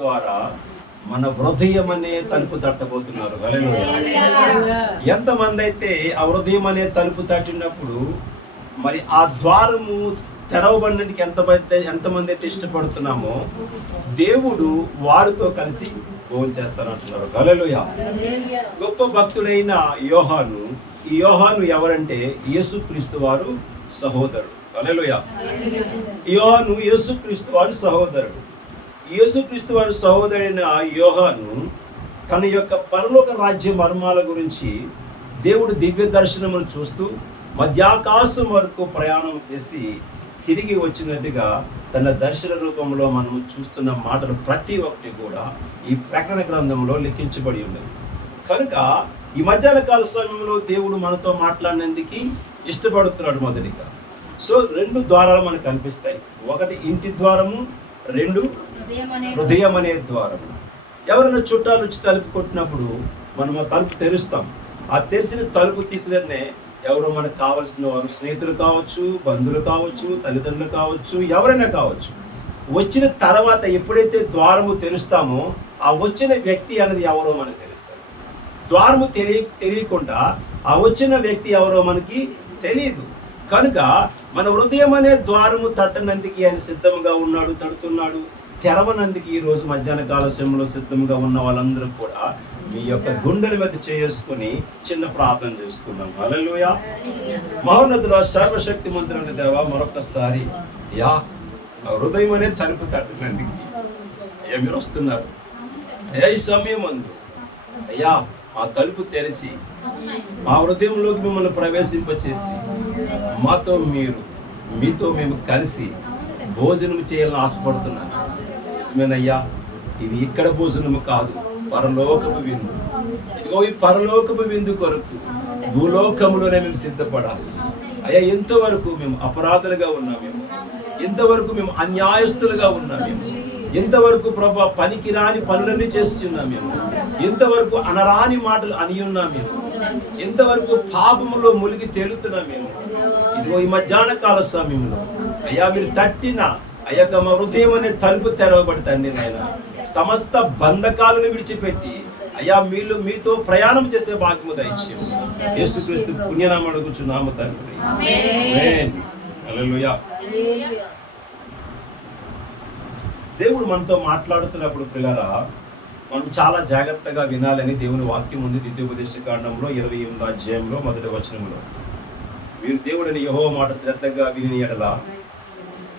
ద్వారా మన హృదయం అనే తలుపు తట్టబోతున్నారు. హల్లెలూయా. ఎంతమంది అయితే ఆ హృదయం అనే తలుపు తట్టినప్పుడు మరి ఆ ద్వారము తెరవబడినందుకు ఎంతమంది అయితే ఇష్టపడుతున్నామో దేవుడు వారితో కలిసి భోజనం చేస్తానంటున్నారు. హల్లెలూయా. గొప్ప భక్తుడైన యోహాను, ఈ యోహాను ఎవరంటే యేసుక్రీస్తు వారు సహోదరుడు. హల్లెలూయా. యోహాను యేసుక్రీస్తు వారు సహోదరుడు. యేసుక్రీస్తు వారి సహోదరైన యోహాను తన యొక్క పరలోక రాజ్య మర్మాల గురించి దేవుడు దివ్య దర్శనమును చూస్తూ మధ్యాకాశం వరకు ప్రయాణం చేసి తిరిగి వచ్చినట్టుగా తన దర్శన రూపంలో మనం చూస్తున్న మాటలు ప్రతి ఒక్కటి కూడా ఈ ప్రకటన గ్రంథంలో లిఖించబడి ఉన్నది. కనుక ఈ మధ్యాహ్న కాల సమయంలో దేవుడు మనతో మాట్లాడినందుకు ఇష్టపడుతున్నాడు. మొదటిగా సో 2 ద్వారాలు మనకు కనిపిస్తాయి. ఒకటి ఇంటి ద్వారము, 2 హృదయం అనే ద్వారం. ఎవరైనా చుట్టాలు వచ్చి తలుపు కొట్టినప్పుడు మనం ఆ తలుపు తెరుస్తాం. ఆ తెరిచిన తలుపు తీసిననే ఎవరో మనకు కావాల్సిన వారు, స్నేహితులు కావచ్చు, బంధువులు కావచ్చు, తల్లిదండ్రులు కావచ్చు, ఎవరైనా కావచ్చు. వచ్చిన తర్వాత ఎప్పుడైతే ద్వారము తెరుస్తామో ఆ వచ్చిన వ్యక్తి అనేది ఎవరో మనకు తెలుస్తుంది. ద్వారము తెలియకుండా ఆ వచ్చిన వ్యక్తి ఎవరో మనకి తెలియదు. కనుక మన హృదయం అనే ద్వారము తట్టనందుకు ఆయన సిద్ధంగా ఉన్నాడు, తడుతున్నాడు. తెరవనందుకు ఈ రోజు మధ్యాహ్న కాల సమయంలో సిద్ధంగా ఉన్న వాళ్ళందరూ కూడా మీ యొక్క గుండెల మీద చేసుకుని చిన్న ప్రార్థన చేసుకున్నాం. హల్లెలూయా. మహోన్నతుల సర్వశక్తి మంత్రుని దేవా, మరొకసారి హృదయం అనే తలుపు తట్టనందుకు అయ్యా మీరు వస్తున్నారు. అయ్యా ఈ సమయం అందు అయ్యా ఆ తలుపు తెరిచి మా హృదయంలోకి మిమ్మల్ని ప్రవేశింపచేసి మీతో మేము కలిసి భోజనం చేయాలని ఆశపడుతున్నాను. నిజమేనయ్యా, ఇది ఇక్కడ భోజనము కాదు, పరలోకపు విందు. ఇదిగో ఈ పరలోకపు విందు కొరకు భూలోకములోనే మేము సిద్ధపడాలి. అయ్యా ఎంతవరకు మేము అపరాధులుగా ఉన్నామేమో, ఎంతవరకు మేము అన్యాయస్తులుగా ఉన్నామేమో, ఎంతవరకు ప్రభా పనికిరాని పనులన్నీ చేస్తున్నామేమో, ఎంతవరకు అనరాని మాటలు అని ఉన్నామేమో, ఎంతవరకు పాపములో మునిగి తేలుతున్నామేమో. ఇదిగో ఈ మధ్యాహ్న కాల సమయంలో అయ్యా మీరు తట్టిన అయ్యా మా హృదయం అనే తలుపు తెరవబడతండి నాయన. సమస్త బంధకాలను విడిచిపెట్టి అయ్యా మీతో ప్రయాణం చేసే భాగ్యము దయచేయండి. యేసుక్రీస్తు పుణ్యనామమున అడుగుచున్నాము తండ్రి. ఆమేన్. హల్లెలూయా. దేవుడు మనతో మాట్లాడుతున్నప్పుడు పిల్లరా మనం చాలా జాగ్రత్తగా వినాలని దేవుని వాక్యం ఉంది. ద్వితీయోపదేశకాండంలో 28వ అధ్యాయంలో 1వ వచనంలో మీరు దేవుడని యెహోవా మాట శ్రద్ధగా విని ఎడల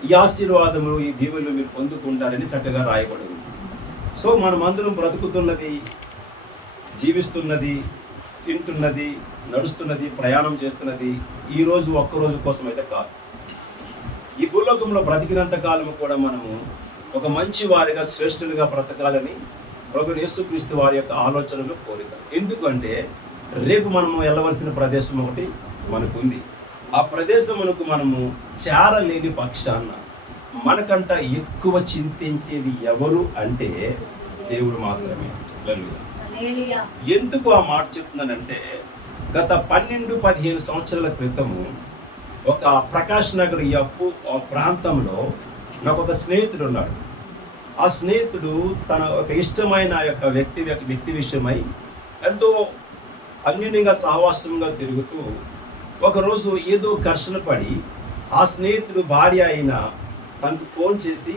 ఈ ఆశీర్వాదములు, ఈ దీవెనలు మీరు పొందుకుంటారని చక్కగా రాయబడింది. సో మనం అందరం బ్రతుకుతున్నది, జీవిస్తున్నది, తింటున్నది, నడుస్తున్నది, ప్రయాణం చేస్తున్నది ఈరోజు ఒక్కరోజు కోసం అయితే కాదు. ఈ భూలోకంలో బ్రతికినంత కాలము కూడా మనము ఒక మంచి వారిగా, శ్రేష్ఠులుగా బ్రతకాలని ప్రభువైన యేసుక్రీస్తు వారి యొక్క ఆలోచనలు, కోరిక. ఎందుకంటే రేపు మనము వెళ్ళవలసిన ప్రదేశం ఒకటి మనకుంది. ఆ ప్రదేశమునకు మనము చేరలేని పక్షాన మనకంట ఎక్కువ చింతించేది ఎవరు అంటే దేవుడు మాత్రమే. ఎందుకు ఆ మాట చెప్తున్నానంటే గత 12-15 సంవత్సరాల క్రితము ఒక ప్రకాష్ నగర్ ఆ ప్రాంతంలో నాకు ఒక స్నేహితుడు ఉన్నాడు. ఆ స్నేహితుడు తన ఒక ఇష్టమైన యొక్క వ్యక్తి విషయమై ఎంతో అన్యోన్యంగా సహవాసంగా తిరుగుతూ ఒకరోజు ఏదో ఘర్షణ పడి ఆ స్నేహితుడు భార్య అయిన తనకు ఫోన్ చేసి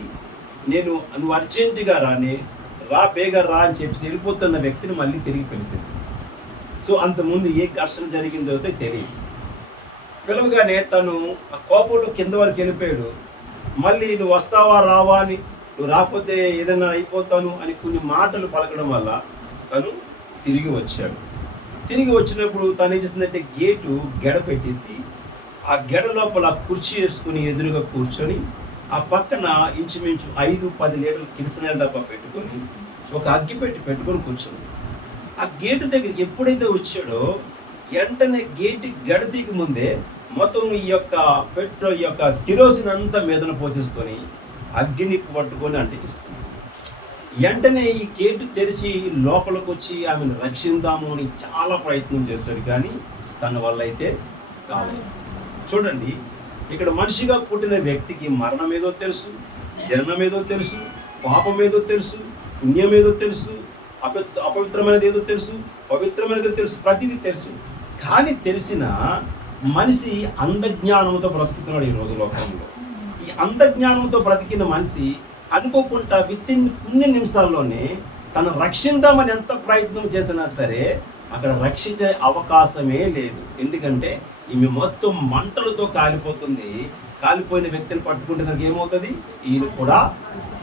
నువ్వు అర్జెంటుగా బేగా రా అని చెప్పేసి వెళ్ళిపోతున్న వ్యక్తిని మళ్ళీ తిరిగి పిలిచింది. సో అంతకుముందు ఏ ఘర్షణ జరిగిందో తెలియదు. పిలవగానే తను ఆ కోపంలో కింద వరకు వెళ్ళిపోయాడు. మళ్ళీ నువ్వు వస్తావా రావా అని, నువ్వు రాకపోతే ఏదైనా అయిపోతాను అని కొన్ని మాటలు పలకడం వల్ల తను తిరిగి వచ్చాడు. తిరిగి వచ్చినప్పుడు తను ఏం చేసిందంటే గెడ పెట్టేసి ఆ గెడ లోపల కుర్చీ వేసుకుని ఎదురుగా కూర్చొని ఆ పక్కన ఇంచుమించు 5-10 లీటర్ల కిరసనాయిల్ డబ్బా పెట్టుకొని ఒక అగ్గి పెట్టుకొని కూర్చొని ఆ గేటు దగ్గరికి ఎప్పుడైతే వచ్చాడో వెంటనే గెడ దిగి ముందే మొత్తం ఈ యొక్క కిరోసిన్ అంతా మీదన పోసేసుకొని అగ్గిని పట్టుకొని అంటించేస్తుంది. వెంటనే ఈ గేటు తెరిచి లోపలికి వచ్చి ఆమెను రక్షిందాము అని చాలా ప్రయత్నం చేశాడు, కానీ తన వల్ల అయితే కాలేదు. చూడండి, ఇక్కడ మనిషిగా పుట్టిన వ్యక్తికి మరణం ఏదో తెలుసు, జననం ఏదో తెలుసు, పాపం ఏదో తెలుసు, పుణ్యం ఏదో తెలుసు, అపవిత్రమైనది ఏదో తెలుసు, పవిత్రమైనది తెలుసు, ప్రతిదీ తెలుసు. కానీ తెలిసిన మనిషి అంధజ్ఞానంతో బ్రతుకుతున్నాడు ఈ రోజు లోకంలో. ఈ అంధజ్ఞానంతో బ్రతికిన మనిషి అనుకోకుండా వితిన్ కొన్ని నిమిషాల్లోనే తను రక్షిద్దామని ఎంత ప్రయత్నం చేసినా సరే అక్కడ రక్షించే అవకాశమే లేదు. ఎందుకంటే ఈమె మొత్తం మంటలతో కాలిపోతుంది. కాలిపోయిన వ్యక్తిని పట్టుకుంటే దానికి ఏమవుతుంది? ఈయన కూడా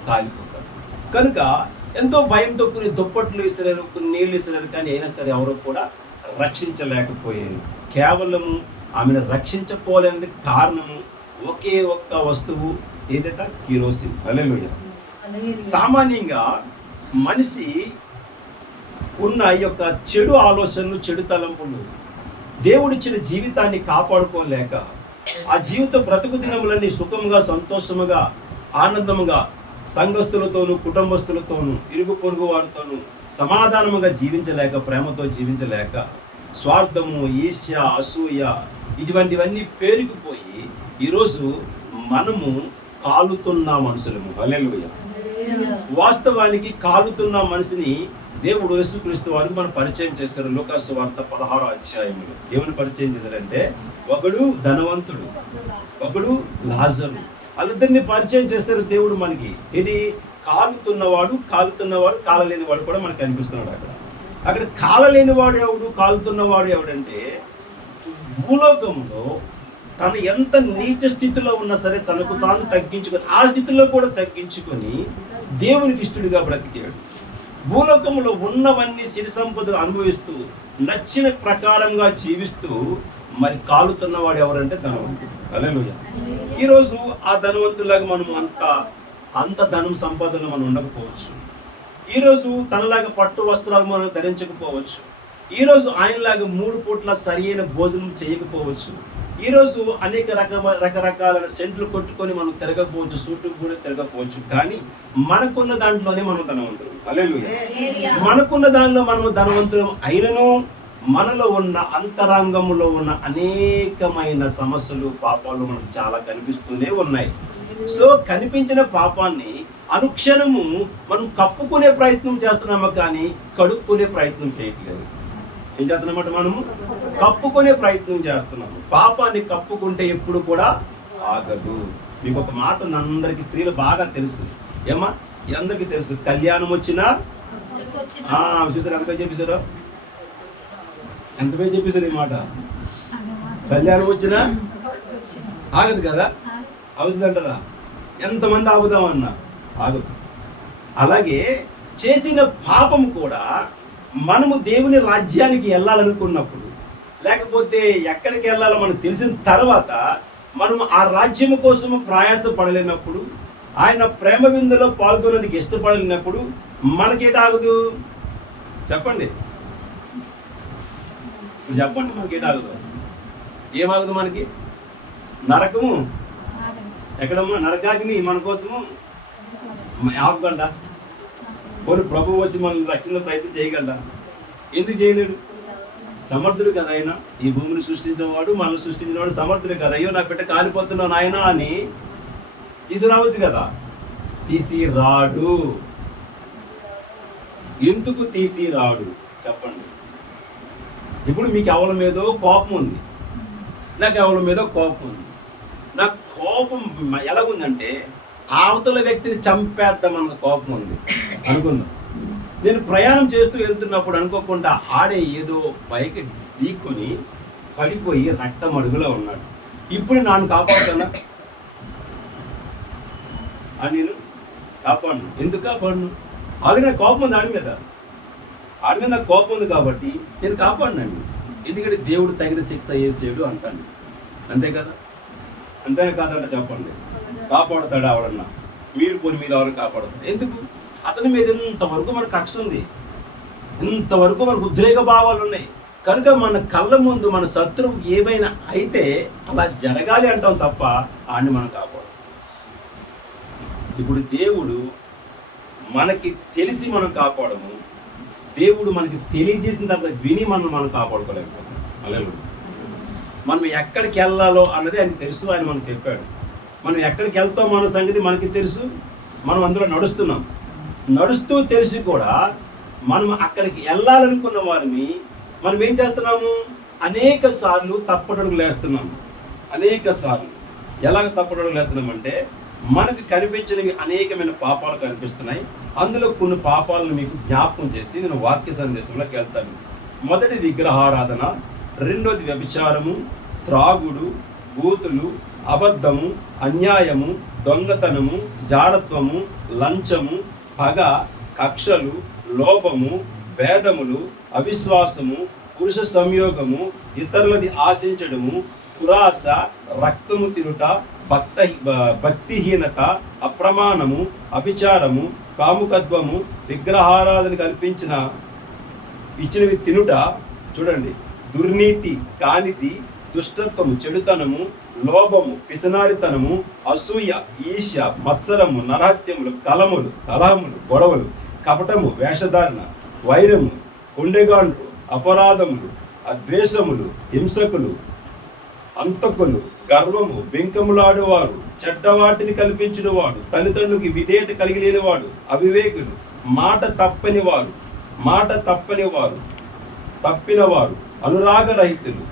కాలిపోతాడు. కనుక ఎంతో భయంతో కొన్ని దుప్పట్లు ఇస్తారు, కొన్ని నీళ్ళు ఇస్తారు, కానీ అయినా సరే ఎవరు కూడా రక్షించలేకపోయారు. కేవలము ఆమెను రక్షించకపోలేని కారణము ఒకే ఒక్క వస్తువు, ఏదైతే కిరోసిన్. హల్లెలూయా. సామాన్యంగా మనిషి ఉన్న ఈ యొక్క చెడు ఆలోచనలు, చెడు తలంపులు దేవుడిచ్చిన జీవితాన్ని కాపాడుకోలేక ఆ జీవిత బ్రతుకు దినములన్నీ సుఖముగా, సంతోషముగా, ఆనందముగా సంఘస్థులతోనూ, కుటుంబస్తులతోనూ, ఇరుగు పొరుగు వారితోనూ సమాధానముగా జీవించలేక, ప్రేమతో జీవించలేక, స్వార్థము, ఈర్ష్య, అసూయ ఇటువంటివన్నీ పేరుకుపోయి ఈరోజు మనము కాలుతున్న మనుషులము. హల్లెలూయా. వాస్తవానికి కాలుతున్న మనిషిని దేవుడు యేసుక్రీస్తు వారికి మనం పరిచయం చేస్తారు. లూకాసు సువార్త 16వ అధ్యాయంలో దేవుని పరిచయం చేశారంటే ఒకడు ధనవంతుడు, ఒకడు లాజరు, వాళ్ళిద్దరిని పరిచయం చేస్తారు దేవుడు మనకి. ఇది కాలుతున్నవాడు, కాలలేని వాడు కూడా మనకు కనిపిస్తున్నాడు. అక్కడ కాలలేనివాడు ఎవడు, కాలుతున్నవాడు ఎవడంటే భూలోకంలో తను ఎంత నీచ స్థితిలో ఉన్నా సరే తనకు తాను తగ్గించుకొని, ఆ స్థితిలో కూడా తగ్గించుకొని దేవునికి ఇష్టడుగా బ్రతికాడు. భూలోకంలో ఉన్నవన్నీ సిరి సంపదలు అనుభవిస్తూ నచ్చిన ప్రకారంగా జీవిస్తూ మరి కాలుతున్నవాడు ఎవరంటే ధనవంతుడు. హల్లెలూయా. ఈరోజు ఆ ధనవంతులాగా మనం అంత ధనం సంపాదన మనం ఉండకపోవచ్చు. ఈరోజు తనలాగా పట్టు వస్త్రాలు మనం ధరించకపోవచ్చు. ఈరోజు ఆయనలాగా 3 పూట్ల సరైన భోజనం చేయకపోవచ్చు. ఈరోజు అనేక రకరకాల సెంట్లు కొట్టుకొని మనం తిరగకపోవచ్చు, సూటుకు కూడా తిరగకపోవచ్చు. కానీ మనకున్న దాంట్లోనే మనం ధనవంతులు. హల్లెలూయా. మనకున్న దానిలో మనము ధనవంతులం అయినను మనలో ఉన్న అంతరంగంలో ఉన్న అనేకమైన సమస్యలు, పాపాలు మనకు చాలా కనిపిస్తూనే ఉన్నాయి. సో కనిపించిన పాపాన్ని అనుక్షణము మనం కప్పుకునే ప్రయత్నం చేస్తున్నాము, కానీ కడుక్కునే ప్రయత్నం చేయట్లేదు. ఏం చేస్తున్నమాట? మనము కప్పుకునే ప్రయత్నం చేస్తున్నాము. పాపాన్ని కప్పుకుంటే ఎప్పుడు కూడా ఆగదు. మీకు ఒక మాట అందరికీ స్త్రీలు బాగా తెలుసు. ఏమా? అందరికీ తెలుసు. కళ్యాణం వచ్చినా చూసారు ఎంతపై చెప్పేశారు, ఎంతపై చెప్పేశారు ఈ మాట. కళ్యాణం వచ్చినా ఆగదు కదా. అవుతుంది అంటారా? ఎంతమంది ఆగుదామన్నా ఆగదు. అలాగే చేసిన పాపం కూడా మనము దేవుని రాజ్యానికి వెళ్ళాలనుకున్నప్పుడు, లేకపోతే ఎక్కడికి వెళ్ళాలో మనకు తెలిసిన తర్వాత మనం ఆ రాజ్యం కోసం ప్రయాస పడలేనప్పుడు, ఆయన ప్రేమ విందులో పాల్గొనేందుకు ఇష్టపడలేనప్పుడు మనకేటాగదు? చెప్పండి, మనకేటాగదు? ఏమాగదు మనకి? నరకము. ఎక్కడమ్మా? నరకాగ్ని మన కోసము ఆపగలడా? పోనీ ప్రభువు వచ్చి మనం రక్షణ ప్రయత్నం చేయగలడా? ఎందుకు చేయలేడు? సమర్థుడు కదా ఆయన. ఈ భూమిని సృష్టించిన వాడు, మనల్ని సృష్టించిన వాడు సమర్థుడు కదా. అయ్యో నా బిడ్డ కాలిపోతున్నావు నాయన అని తీసుకురావచ్చు కదా. తీసి రాడు. ఎందుకు తీసి రాడు చెప్పండి. ఇప్పుడు మీకు ఎవరి మీదో కోపం ఉంది, నాకు ఎవరి మీదో కోపం ఉంది. నాకు కోపం ఎలాగుందంటే అవతల వ్యక్తిని చంపేద్దామన్న కోపం ఉంది అనుకుందాం. నేను ప్రయాణం చేస్తూ వెళ్తున్నప్పుడు అనుకోకుండా ఆడే ఏదో పైకి ఢీకొని పడిపోయి రక్తం అడుగులో ఉన్నాడు. ఇప్పుడు నన్ను కాపాడుతున్నా అని నేను కాపాడను. ఎందుకు కాపాడను? ఆల్రెడీ నాకు కోపం ఉంది, ఆడి మీద నాకు కోపం ఉంది కాబట్టి నేను కాపాడినండి. ఎందుకంటే దేవుడు తగిన శిక్ష వేసేడు అంటాను. అంతే కదా? అంతేనే కాదంట చెప్పండి. కాపాడుతాడు ఎవడన్నా? మీరు పోని మీరు ఎవరు కాపాడుతాడు? ఎందుకు? అతని మీద ఇంతవరకు మనకు కక్ష ఉంది, ఇంతవరకు మనకు ఉద్రేక భావాలు ఉన్నాయి. కనుక మన కళ్ళ ముందు మన శత్రువు ఏమైనా అయితే అలా జరగాలి అంటాం తప్ప ఆడిని మనం కాపాడు. ఇప్పుడు దేవుడు మనకి తెలిసి మనం కాపాడము, దేవుడు మనకి తెలియజేసిన తర్వాత విని మనం కాపాడుకోలేకపోతాం. అలాగే మనం ఎక్కడికి వెళ్ళాలో అన్నది ఆయనకి తెలుసు. ఆయన మనకు చెప్పాడు. మనం ఎక్కడికి వెళ్తాం అన్న సంగతి మనకి తెలుసు. మనం అందులో నడుస్తున్నాం. నడుస్తూ తెలిసి కూడా మనం అక్కడికి వెళ్ళాలనుకున్న వారిని మనం ఏం చేస్తున్నాము? అనేక సార్లు తప్పటడుగులు వేస్తున్నాము. అనేక సార్లు ఎలాగ తప్పటడుగులు వేస్తున్నామంటే, మనకు కనిపించినవి అనేకమైన పాపాలు కనిపిస్తున్నాయి. అందులో కొన్ని పాపాలను మీకు జ్ఞాపకం చేసి నేను వాక్య సందేశంలోకి వెళ్తాను. మొదటి విగ్రహారాధన, రెండోది వ్యభిచారము, త్రాగుడు, బూతులు, అబద్ధము, అన్యాయము, దొంగతనము, జాడత్వము, లంచము, పగ, కక్షలు, లోభము, భేదములు, అవిశ్వాసము, పురుష సంయోగము, ఇతరులది ఆశించడము, దురాశ, రక్తము తినుట, భక్తిహీనత, అప్రమాణము, అభిచారము, కాముకత్వము, విగ్రహారాధన కల్పించిన ఇచ్చినవి తినుట. చూడండి, దుర్నీతి, కానిది, దుష్టత్వము, చెడుతనము, లోభము, పిసనారితనము, అసూయ, ఈర్ష్య, మత్సరము, నరహత్యములు, కలహములు, గొడవలు, కపటము, వేషధారణ, వైరము, కొండెగాండ్రు, అపరాధములు, అద్వేషములు, హింసకులు, అంతకులు, గర్వము, బెంకములాడువారు, చెడ్డవాటిని కల్పించిన వాడు, తల్లిదండ్రులకి విధేయత కలిగి లేనివాడు, అవివేకులు, మాట తప్పినవారు, అనురాగరహితులు,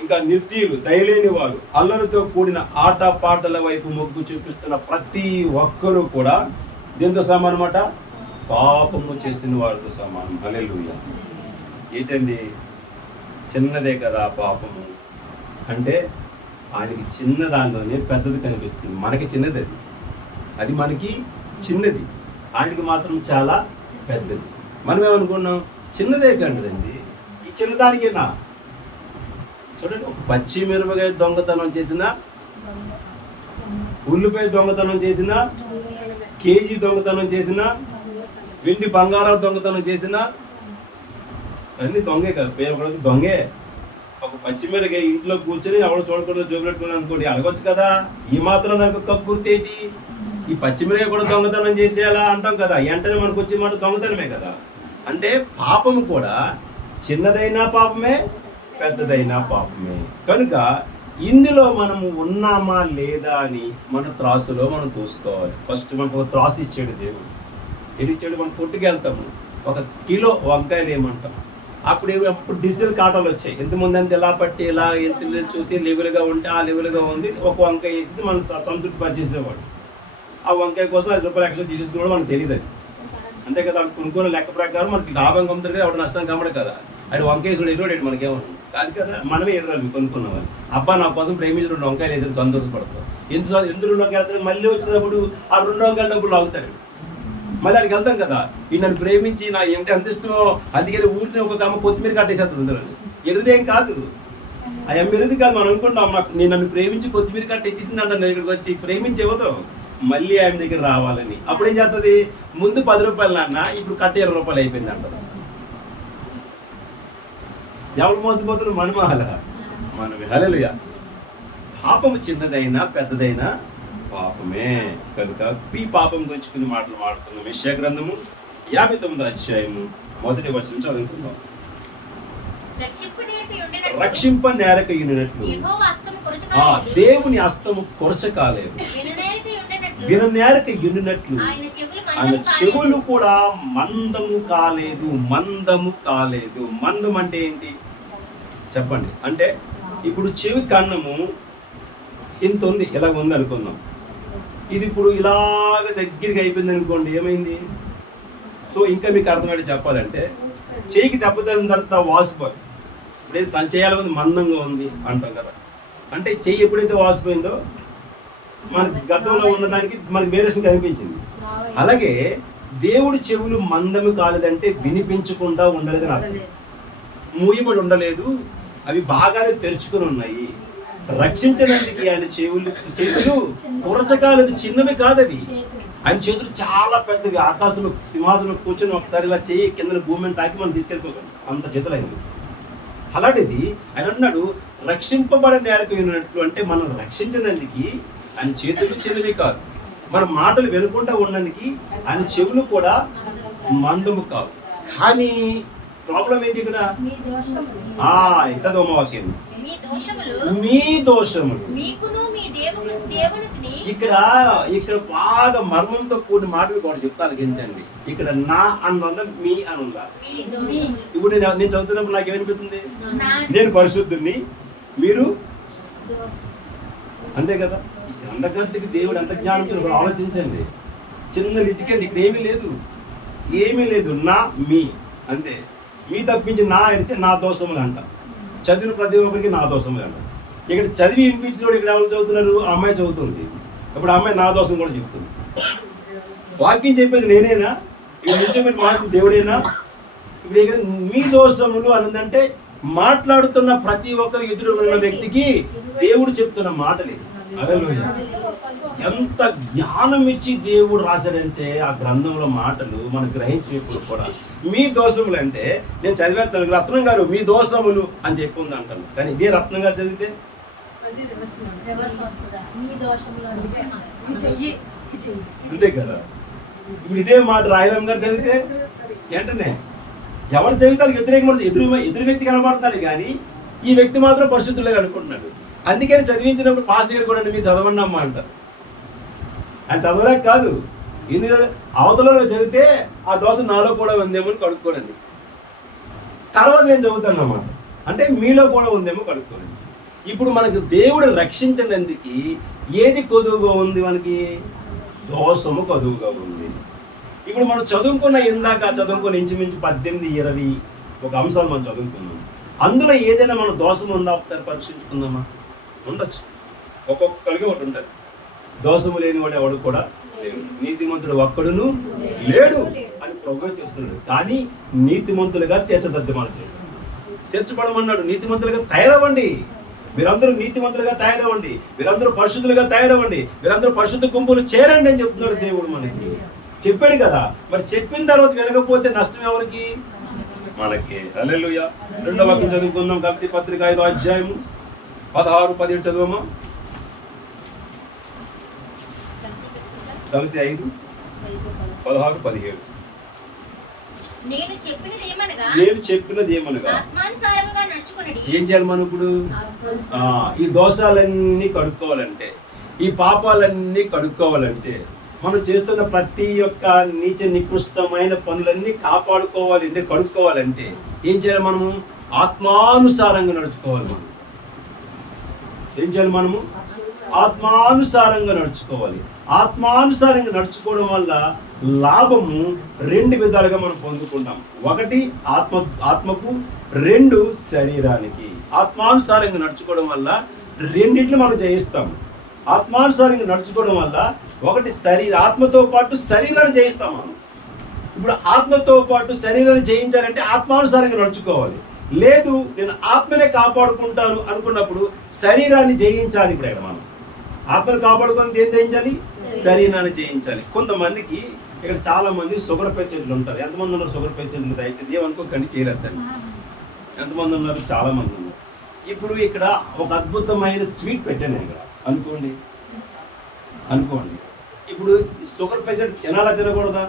ఇంకా నిర్దయులు, దయలేని వారు, అల్లరితో కూడిన ఆట పాటల వైపు మొగ్గు చూపిస్తున్న ప్రతి ఒక్కరూ కూడా దీంతో సమానమాట, పాపము చేసిన వారితో సమానం. హల్లెలూయా. ఏంటండి, చిన్నదే కదా పాపము అంటే, ఆయనకి చిన్న దానిలోనే పెద్దది కనిపిస్తుంది. మనకి చిన్నది అది మనకి చిన్నది, ఆయనకి మాత్రం చాలా పెద్దది. మనం ఏమనుకున్నాం, చిన్నదే కంటదండి, ఈ చిన్నదానికేనా? చూడండి, పచ్చి మిరపకాయ దొంగతనం చేసిన, ఉల్లిపాయ దొంగతనం చేసిన, కేజీ దొంగతనం చేసిన, వెండి బంగారం దొంగతనం చేసిన, అన్ని దొంగే కదా, పేరు దొంగే. ఒక పచ్చిమిరకాయ ఇంట్లో కూర్చొని ఎవరు చూడకుండా జోబెట్టుకుని అనుకోండి, అడగొచ్చు కదా. ఈ మాత్రం దానికి కక్కుర్తి ఏంటి? ఈ పచ్చిమిరకాయ కూడా దొంగతనం చేసేయాలా అంటాం కదా, వెంటనే మనకు వచ్చే మాట దొంగతనమే కదా. అంటే పాపము కూడా చిన్నదైనా పాపమే, పెద్దదైనా పాపమే. కనుక ఇందులో మనము ఉన్నామా లేదా అని మన త్రాసులో మనం చూసుకోవాలి. ఫస్ట్ మనకు ఒక త్రాసు ఇచ్చాడు దేవుడు. ఏది ఇచ్చాడు? మనం కొట్టుకు వెళ్తాము, 1 కిలో వంకాయలు ఏమంటాం. అప్పుడు డిజిటల్ కాటాలు వచ్చాయి. ఎంతమంది అంత ఎలా పట్టి ఎలా ఎంత చూసి లెవెల్గా ఉంటే ఆ లెవెల్గా ఉంది, ఒక వంకాయ వేసి మనం సంతృప్తి పరిచేసేవాడు. ఆ వంకాయ కోసం 5 రూపాయలు ఎక్స్ట్రా తీసేసుకోవడం మనకు తెలియదు. అది అంతే కదా, కొనుక్కున్న లెక్క ప్రకారం మనకి లాభం కమ్ముతారు కదా, అప్పుడు నష్టం కమ్మడు కదా. అది వంకాయ వేసుడు ఎదురు మనకేమన్నా కాదు కదా, మనమే ఎదురాలి కొనుక్కున్నామని. అబ్బా నా కోసం ప్రేమించి 2 వంకాయలు వేసి సంతోషపడతాం. ఎందుకు 2 వంకాయలు మళ్ళీ వచ్చినప్పుడు ఆ 2 వంకాయల డబ్బులు లాగుతాడు. మళ్ళీ అక్కడికి వెళ్తాం కదా, ఈ నన్ను ప్రేమించి నా ఏమిటి అంత ఇష్టమో అందుకని ఊరిని ఒక అమ్మ కొత్తిమీర కట్టేసేస్తుంది. ఎరుదేం కాదు, ఆ అమ్మ ఎరుది కాదు. మనం అనుకుంటాం, నేను నన్ను ప్రేమించి కొత్తిమీర కట్టేసింది అంటాను. నేను ఇక్కడికి వచ్చి ప్రేమించి ఇవ్వదు, మళ్ళీ ఆమె దగ్గర రావాలని. అప్పుడు ఏం చేస్తుంది, ముందు 10 రూపాయలు నాన్న, ఇప్పుడు కట్ట 20 రూపాయలు అయిపోయింది అంటారు. ఎవరు మోసపోతున్నారు? మనమే. హల్లెలూయా. పాపము చిన్నదైనా పెద్దదైనా పాపమే. కనుక ఈ పాపం గురించి కొన్ని మాటలు మాడుతున్నాం. యెషయా గ్రంథము 59వ అధ్యాయము 1వ వచనం చదువుకుందాం. రక్షింప నేరక యున్నట్లు దేవుని హస్తము కొరచకాలేదు, విననేరక యున్నట్లు ఆయన చెవులు కూడా మందము కాలేదు. మందం అంటే ఏంటి చెప్పండి? అంటే ఇప్పుడు చెవి కన్నము ఇంత ఉంది, ఇలాగ ఉంది అనుకుందాం. ఇది ఇప్పుడు ఇలాగ దగ్గరికి అయిపోయింది అనుకోండి, ఏమైంది? సో ఇంకా మీకు అర్థమయ్యేది చెప్పాలంటే, చేయికి దెబ్బతిన తర్వాత వాసిపోయి ఇప్పుడే సంచయాల మందంగా ఉంది అంటాం కదా. అంటే చెయ్యి ఎప్పుడైతే వాసిపోయిందో మనకి గతంలో ఉన్నదానికి మనకి వేరియేషన్ కనిపించింది. అలాగే దేవుడి చెవులు మందము కాలేదంటే వినిపించకుండా ఉండలేదు, నాకు మూయబడి ఉండలేదు, అవి బాగానే తెరుచుకుని ఉన్నాయి. రక్షించడానికి ఆయన చేతులు కొరచకాలేదు, చిన్నవి కాదు అవి. ఆయన చేతులు చాలా పెద్దవి, ఆకాశంలో సింహాసనంలో కూర్చొని ఒకసారి ఇలా చేయి కింద భూమిని తాకి మనం తీసుకెళ్ళిపోగలం, అంత చేతులు అయింది. అలాంటిది ఆయన అన్నాడు రక్షింపబడిన నేరకు విన్నట్లు. అంటే మనం రక్షించడానికి ఆయన చేతులు చిన్నవి కాదు, మన మాటలు వినకుండా ఉన్నందుకు ఆయన చెవులు కూడా మందము కావు. కానీ ప్రాబ్లం ఏంటి ఇక్కడ? మీ దోషములు చదువు వాక్యం. మీ దోషములు మీ దోషములు మీకును మీ దేవునికి. ఇక్కడ బాగా మర్మంతో కూడిన మాటలు కూడా చెప్తాను, గెంచండి. ఇక్కడ నా అన్నందా మీ అని ఉందా? ఇప్పుడు నేను చదువుతున్నప్పుడు నాకు ఏమనిపిస్తుంది? నేను పరిశుద్ధుని, మీరు అంతే కదా. అంతకంతకి దేవుడు ఎంత జ్ఞానం ఇచ్చాడో ఆలోచించండి. చిన్న లిటికండి, ఇక్కడ ఏమీ లేదు. నా మీ అంతే. మీ తప్పించి నా అడిగితే నా దోషములు అంట. చదివిన ప్రతి ఒక్కరికి నా దోషములు అంట. ఇక్కడ చదివి వినిపించినోడు ఇక్కడ ఎవరు చదువుతున్నారు? ఆ అమ్మాయి చదువుతుంది. ఇప్పుడు ఆ అమ్మాయి నా దోషం కూడా చెప్తుంది. వాక్యం చెప్పేది నేనేనా? ఇక్కడ నిల్చోబెట్టి మాట దేవుడేనా? ఇప్పుడు ఇక్కడ మీ దోషములు అన్నదంటే మాట్లాడుతున్న ప్రతి ఒక్కరి ఎదురు ఉన్న వ్యక్తికి దేవుడు చెప్తున్న మాటలే. హల్లెలూయా. ఎంత జ్ఞానం ఇచ్చి దేవుడు రాశాడంటే ఆ గ్రంథంలో మాటలు మనం గ్రహించినప్పుడు కూడా మీ దోషములు అంటే నేను చదివేస్తాను. రత్నం గారు మీ దోషములు అని చెప్పుంది అంటాను, కానీ ఇదే రత్నం గారు చదివితే అంతే కదా. ఇప్పుడు ఇదే మాట రాయలం గారు చదివితే వెంటనే ఎవరు చదివితే ఎదురు వ్యక్తి కనబడుతున్నాడు, కానీ ఈ వ్యక్తి మాత్రం పరిశుద్ధులుగా అనుకుంటున్నాడు. అందుకని చదివించినప్పుడు పాస్టర్ గారు కూడా మీరు చదవండి అమ్మా అంటారు. ఆయన చదవలేక కాదు, ఎందుకంటే అవతలలో చదివితే ఆ దోష నాలో కూడా ఉందేమో అని కడుక్కోనండి. తర్వాత నేను చదువుతాను అన్నమాట, అంటే మీలో కూడా ఉందేమో కడుక్కోనండి. ఇప్పుడు మనకు దేవుడు రక్షించినందుకు ఏది కొదువుగా ఉంది? మనకి దోషము కొదువుగా ఉంది. ఇప్పుడు మనం ఇందాక చదువుకున్న ఇంచుమించు 18-20 ఒక అంశాలు మనం చదువుకున్నాం. అందులో ఏదైనా మన దోషం ఉందా ఒకసారి పరీక్షించుకుందామా? ఉండొచ్చు, ఒక్కొక్కరికి ఒకటి ఉంటుంది. దోషము లేని వాడు ఎవడు కూడా లేడు, నీతిమంతుడు ఒక్కడును లేడు అని ప్రభువు చెప్తున్నాడు. కానీ నీతిమంతులుగా తీర్చబడమన్నాడు. నీతిమంతులుగా తయారవ్వండి, మీరందరూ నీతిమంతులుగా తయారవ్వండి, మీరందరూ పరిశుద్ధులుగా తయారవ్వండి, మీరందరూ పరిశుద్ధ గుంపులు చేరండి అని చెప్తున్నాడు దేవుడు. మనకి చెప్పాడు కదా. మరి చెప్పిన తర్వాత వినకపోతే నష్టం ఎవరికి? మనకి. హల్లెలూయా. 2వ వాక్యం చదువుకుందాం. గలతీ పత్రిక 5వ అధ్యాయము 16-17 చదువమ్మా. గలతీ 5:16-17. నేను చెప్పినది ఏమనగా ఏం చేయాలి మనం ఇప్పుడు? ఈ దోషాలన్నీ కడుక్కోవాలంటే, ఈ పాపాలన్నీ కడుక్కోవాలంటే, మనం చేస్తున్న ప్రతి ఒక్క నీచ నికృష్టమైన పనులన్నీ కాపాడుకోవాలి అంటే, కడుక్కోవాలంటే ఏం చేయాలి? మనము ఆత్మానుసారంగా నడుచుకోవాలి. ఏం చేయాలి? మనము ఆత్మానుసారంగా నడుచుకోవాలి. ఆత్మానుసారంగా నడుచుకోవడం వల్ల లాభము 2 విధాలుగా మనం పొందుకుంటాం. 1 ఆత్మకు, 2 శరీరానికి. ఆత్మానుసారంగా నడుచుకోవడం వల్ల రెండిట్లు మనం జయిస్తాము. ఆత్మానుసారంగా నడుచుకోవడం వల్ల 1 ఆత్మతో పాటు శరీరాన్ని జయిస్తాం మనం. ఇప్పుడు ఆత్మతో పాటు శరీరాన్ని జయించాలంటే ఆత్మానుసారంగా నడుచుకోవాలి. లేదు నేను ఆత్మనే కాపాడుకుంటాను అనుకున్నప్పుడు శరీరాన్ని జయించాలి. ఇప్పుడు మనం ఆత్మను కాపాడుకొని ఏం జయించాలి? శరీరాన్ని జయించాలి. కొంతమందికి ఇక్కడ చాలా మంది షుగర్ పేషెంట్లు ఉంటారు. ఎంతమంది ఉన్నారు షుగర్ పేషెంట్లు? దయచేసి ఏమనుకోకండి, చేయరద్దండి. ఎంతమంది ఉన్నారు? చాలా మంది ఉన్నారు. ఇప్పుడు ఇక్కడ ఒక అద్భుతమైన స్వీట్ పెట్టాను ఇక్కడ అనుకోండి. ఇప్పుడు షుగర్ పేషెంట్ తినాలా తినకూడదా?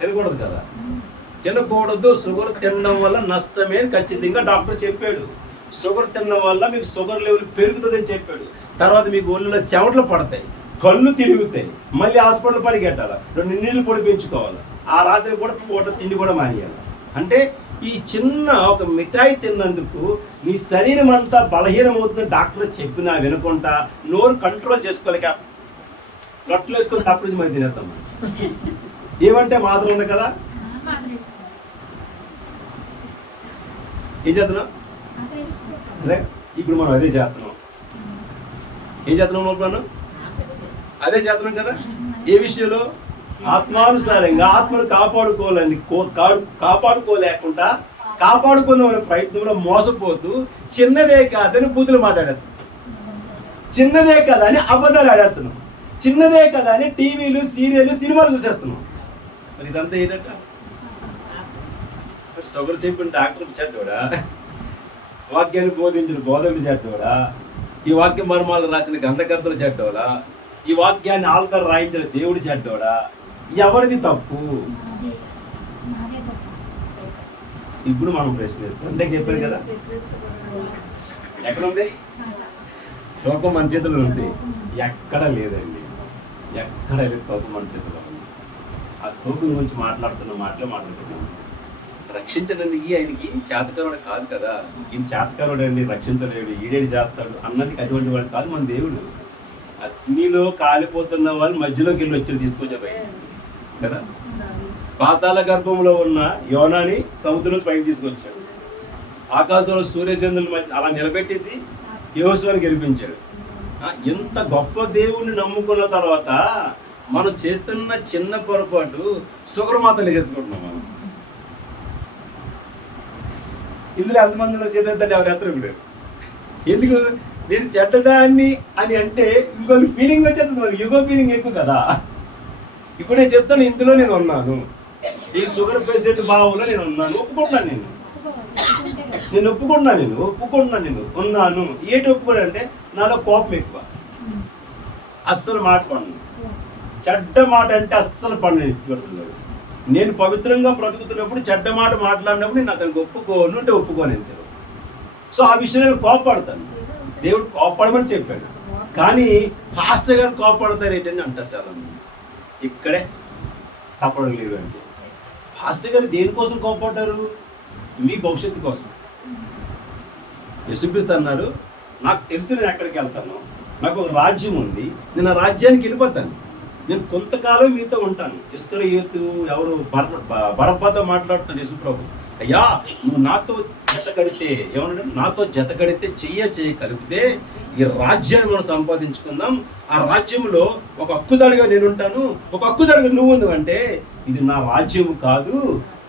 తినకూడదు కదా. తినకూడదు. షుగర్ తినడం వల్ల నష్టమే ఖచ్చితంగా డాక్టర్ చెప్పాడు. షుగర్ తినడం వల్ల మీకు షుగర్ లెవెల్ పెరుగుతుందని చెప్పాడు. తర్వాత మీకు ఒళ్ళలో చెమటలు పడతాయి, కళ్ళు తిరుగుతాయి, మళ్ళీ హాస్పిటల్ పరిగెట్టాలి, 2 నీళ్ళు పొడి పెంచుకోవాలి, ఆ రాత్రి కూడా పూట తిండి కూడా మానేయాలి. అంటే ఈ చిన్న ఒక మిఠాయి తిన్నందుకు నీ శరీరం అంతా బలహీనమవుతుంది డాక్టర్ చెప్పినా వినకుండా నోరు కంట్రోల్ చేసుకోలేక రొట్టెలు వేసుకొని సపరేట్ మరి తినేస్తాం. ఏమంటే మాత్రం ఉంది కదా. ఏం చేస్తున్నాం? అదే ఇప్పుడు మనం అదే చేస్తున్నాం. ఏం చేస్తున్నాం? అదే చేస్తున్నాం కదా. ఏ విషయంలో? ఆత్మానుసారంగా ఆత్మను కాపాడుకోలేకుండా కాపాడుకుందామనే ప్రయత్నంలో మోసపోతూ చిన్నదే కాదని బూతులు మాట్లాడేస్తున్నాం, చిన్నదే కదా అని అబద్ధాలు ఆడేస్తున్నాం, చిన్నదే కదా అని టీవీలు, సీరియల్, సినిమాలు చూసేస్తున్నాం. మరి ఇదంతా ఏంటంట? షుగర్ చెప్పిన డాక్టర్ చెడ్డోడా? వాక్యాన్ని బోధించిన బోధకుడు చెడ్డోడా? ఈ వాక్య మర్మాలు రాసిన గ్రంథకర్తలు చెడ్డోడా? ఈ వాక్యాన్ని ఆల్కర్ రాయించిన దేవుడు చెడ్డోడా? ఎవరిది తప్పు? ఇప్పుడు మనం ప్రశ్నిస్తాం అంటే చెప్పారు కదా, ఎక్కడ ఉంది లోకం మన చేతిలో ఉంది? ఎక్కడ లేదండి, ఎక్కడ లేదు తోకం మన చేతిలో ఉంది. ఆ తోకం గురించి మాట్లాడుతున్నాం. రక్షించడానికి ఆయనకి చేతకారుడు కాదు కదా, ఈయన చేతకారుడు అండి, రక్షించలేడు, ఈడేడు చేస్తాడు అన్నది అటువంటి వాడు కాదు మన దేవుడు. అగ్నిలో కాలిపోతున్న వాళ్ళు మధ్యలోకి వెళ్ళి వచ్చి తీసుకొచ్చారు కదా. పాతాళ గర్భంలో ఉన్న యోనాని సముద్రం పైకి తీసుకొచ్చాడు. ఆకాశంలో సూర్యచంద్రుల మధ్య అలా నిలబెట్టేసి యోసుని గెలిపించాడు. ఎంత గొప్ప దేవుణ్ణి నమ్ముకున్న తర్వాత మనం చేస్తున్న చిన్న పొరపాటు సుగరమాతలు చేసుకుంటున్నాం. మనం ఇందులో ఎంతమందిలో చేద్దంటే ఎవరు ఎత్తరు లేరు. ఎందుకు? నేను చెడ్డదాన్ని అని అంటే ఇంకొక ఫీలింగ్ వచ్చేస్తుంది మనకి, యుగో ఫీలింగ్ ఎక్కువ కదా. ఇప్పుడు నేను చెప్తాను, ఇందులో నేను ఉన్నాను, ఈ షుగర్ పేషెంట్ భావంలో నేను ఉన్నాను, ఒప్పుకుంటున్నాను, నేను ఉన్నాను. ఏంటి ఒప్పుకోడంటే నాలో కోపం ఎక్కువ, అస్సలు మాట పడను, చెడ్డ మాట అంటే అస్సలు పడను. నేను పవిత్రంగా బ్రతుకుతున్నప్పుడు చెడ్డ మాట మాట్లాడినప్పుడు నేను అతనికి ఒప్పుకోను అంటే ఒప్పుకోను అంతే. సో ఆ విషయం నేను కోపడతాను, దేవుడు కోపడమని చెప్పాడు. కానీ పాస్టర్ గారు కోపడతారు ఏంటని అంటారు చాలా మంది. ఇక్కడే తప్పడం లేదు. అంటే పాస్టర్ గారు దేనికోసం కోపడ్డారు? మీ భవిష్యత్తు కోసం. యేసుక్రీస్తు అన్నాడు, నాకు తెలిసి నేను ఎక్కడికి వెళ్తాను, నాకు ఒక రాజ్యం ఉంది, నేను ఆ రాజ్యానికి వెళ్ళిపోతాను, నేను కొంతకాలం మీతో ఉంటాను. ఇస్కరియోతు ఎవరు బరబ్బతో మాట్లాడుతాను యేసు ప్రభు, అయ్యా నువ్వు నాతో జత కడితే ఏమన్నా, నాతో జత కడితే చెయ్యి కలిపితే ఈ రాజ్యాన్ని మనం సంపాదించుకుందాం, ఆ రాజ్యంలో ఒక హక్కుదాడిగా నేను ఉంటాను, ఒక హక్కుదాడిగా నువ్వు ఉంది అంటే, ఇది నా రాజ్యము కాదు,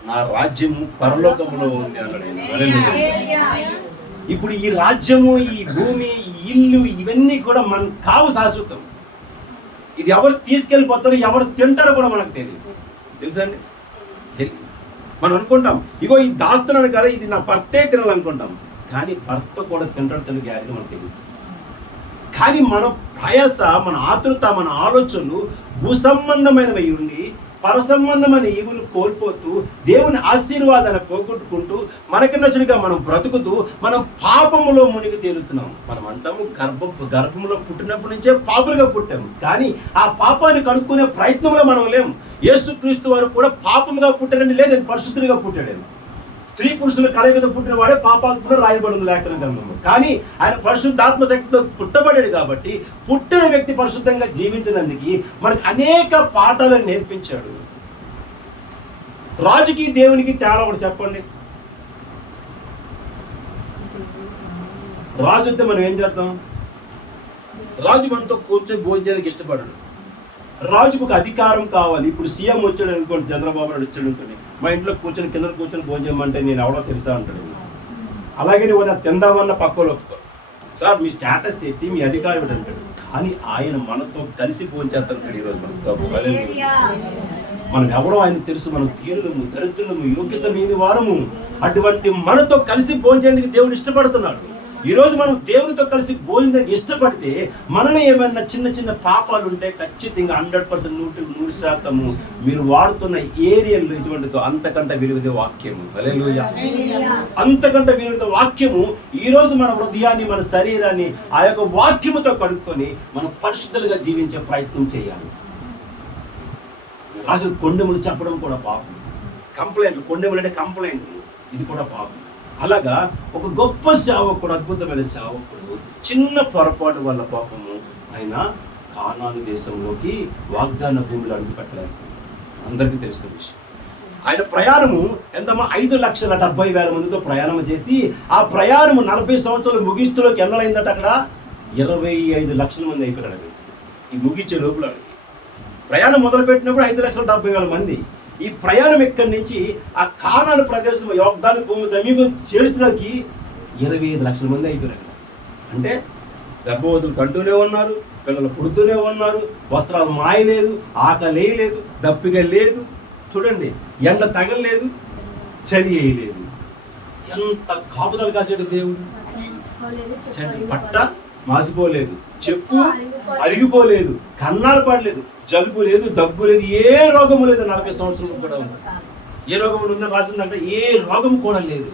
నా రాజ్యము పరలోకములో ఉంది అన్నాడు. ఇప్పుడు ఈ రాజ్యము, ఈ భూమి, ఈ ఇల్లు, ఇవన్నీ కూడా మనం కావు శాశ్వతం. ఇది ఎవరు తీసుకెళ్ళిపోతారో, ఎవరు తింటారో కూడా మనకు తెలియదు. తెలుసా అండి? మనం అనుకుంటాం, ఇగో ఈ దాస్తున్నాను కదా, ఇది నా భర్తే తినాలనుకుంటాం. కానీ భర్త కూడా తింటాడు తెలియదు, గ్యారెంటీ మనకు తెలియదు. కానీ మన ప్రయాస, మన ఆతృత, మన ఆలోచనలు భూ సంబంధమైనవి ఉండి పర సంబంధమైన ఈవులు కోల్పోతూ దేవుని ఆశీర్వాదాన్ని పోగొట్టుకుంటూ మనకి నచ్చుడుగా మనం బ్రతుకుతూ మనం పాపములో మునిగి తేలుతున్నాం. మనం అంటాము గర్భంలో పుట్టినప్పటి నుంచే పాపులుగా పుట్టాము, కానీ ఆ పాపాన్ని కనుక్కునే ప్రయత్నంలో మనం లేము. యేసుక్రీస్తు వారు కూడా పాపముగా పుట్టారని లేదని, పరిశుద్ధుడిగా పుట్టాడు. స్త్రీ పురుషుల కలయికతో పుట్టిన వాడే పాపాత్ముడు రాయబడింది లేఖన గ్రంథంలో. కానీ ఆయన పరిశుద్ధాత్మ శక్తితో పుట్టబడాడు కాబట్టి పుట్టిన వ్యక్తి పరిశుద్ధంగా జీవించినందుకు మనకు అనేక పాఠాలను నేర్పించాడు. రాజుకి దేవునికి తేడా ఒకటి చెప్పండి. రాజు అయితే మనం ఏం చేద్దాం? రాజు మనతో కూర్చొని భోజనానికి ఇష్టపడడు. రాజుకు ఒక అధికారం కావాలి. ఇప్పుడు సీఎం వచ్చాడు అనుకోండి, చంద్రబాబు నాయుడు వచ్చాడు అనుకోండి, మా ఇంట్లో కూర్చొని కింద కూర్చొని భోజనం అంటే నేను ఎవడో తెలుసా అంటాడు. అలాగే నువ్వు అది తిందామన్న పక్కలో సార్ మీ స్టేటస్ ఏంటి, మీ అధికారం ఏంటి అంటాడు. కానీ ఆయన మనతో కలిసి భోంచేస్తాడు. ఈరోజు మనం ఎవరో ఆయన తెలుసు, మనం తీరులము, దరిద్రులము, యోగ్యత లేని వారము. అటువంటి మనతో కలిసి భోంచేందుకు దేవుడు ఇష్టపడుతున్నాడు. ఈరోజు మనం దేవునితో కలిసి భోజనం ఇష్టపడితే మనలో ఏమైనా చిన్న చిన్న పాపాలు ఉంటే ఖచ్చితంగా 100%, 100% మీరు వాడుతున్న ఏరియాలో ఇటువంటితో అంతకంటే విలువైన వాక్యము. హల్లెలూయా. అంతకంటే విలువైన వాక్యము ఈరోజు మన హృదయాన్ని, మన శరీరాన్ని ఆ యొక్క వాక్యముతో కడుక్కొని మనం పరిశుద్ధులుగా జీవించే ప్రయత్నం చేయాలి. అసలు కొండెములు చెప్పడం కూడా పాపం. కంప్లైంట్లు, కొండెములు అంటే కంప్లైంట్లు, ఇది కూడా పాపం. అలాగా ఒక గొప్ప సేవకుడు, అద్భుతమైన సేవకుడు చిన్న పొరపాటు వల్ల పాపము ఆయన కానాను దేశంలోకి వాగ్దాన భూమిలో అడుగుపెట్టలేదు. అందరికీ తెలిసిన విషయం. ఆయన ప్రయాణము ఎంతమా 5,70,000 మందితో ప్రయాణం చేసి ఆ ప్రయాణము 40 సంవత్సరాలు ముగిస్తులోకి ఎన్నలైందట. అక్కడ 25 లక్షల మంది అయిపోయాడు. ఈ ముగించే లోపల ప్రయాణం మొదలుపెట్టినప్పుడు 5,70,000 మంది. ఈ ప్రయాణం ఇక్కడి నుంచి ఆ కానాను ప్రదేశం, వాగ్దాన భూమి సమీపం చేరుతులకి 25 లక్షల మంది అయిపోయారు. అంటే గర్భవతులు కంటూనే ఉన్నారు, పిల్లలు పుడుతూనే ఉన్నారు, వస్త్రాలు మాయలేదు, ఆకలి లేదు, దప్పిక లేదు, చూడండి ఎండ తగలలేదు, చలి వేయలేదు. ఎంత కాపుదలు కాసాడు దేవుడు. పట్ట మాసిపోలేదు, చెప్పు అరిగిపోలేదు, కన్నాలు పడలేదు, జలుబు లేదు, దగ్గు లేదు, ఏ రోగము లేదు. 40 సంవత్సరాలు కూడా ఉంది. ఏ రోగం ఉందని రాసిందంటే ఏ రోగం కూడా లేదు.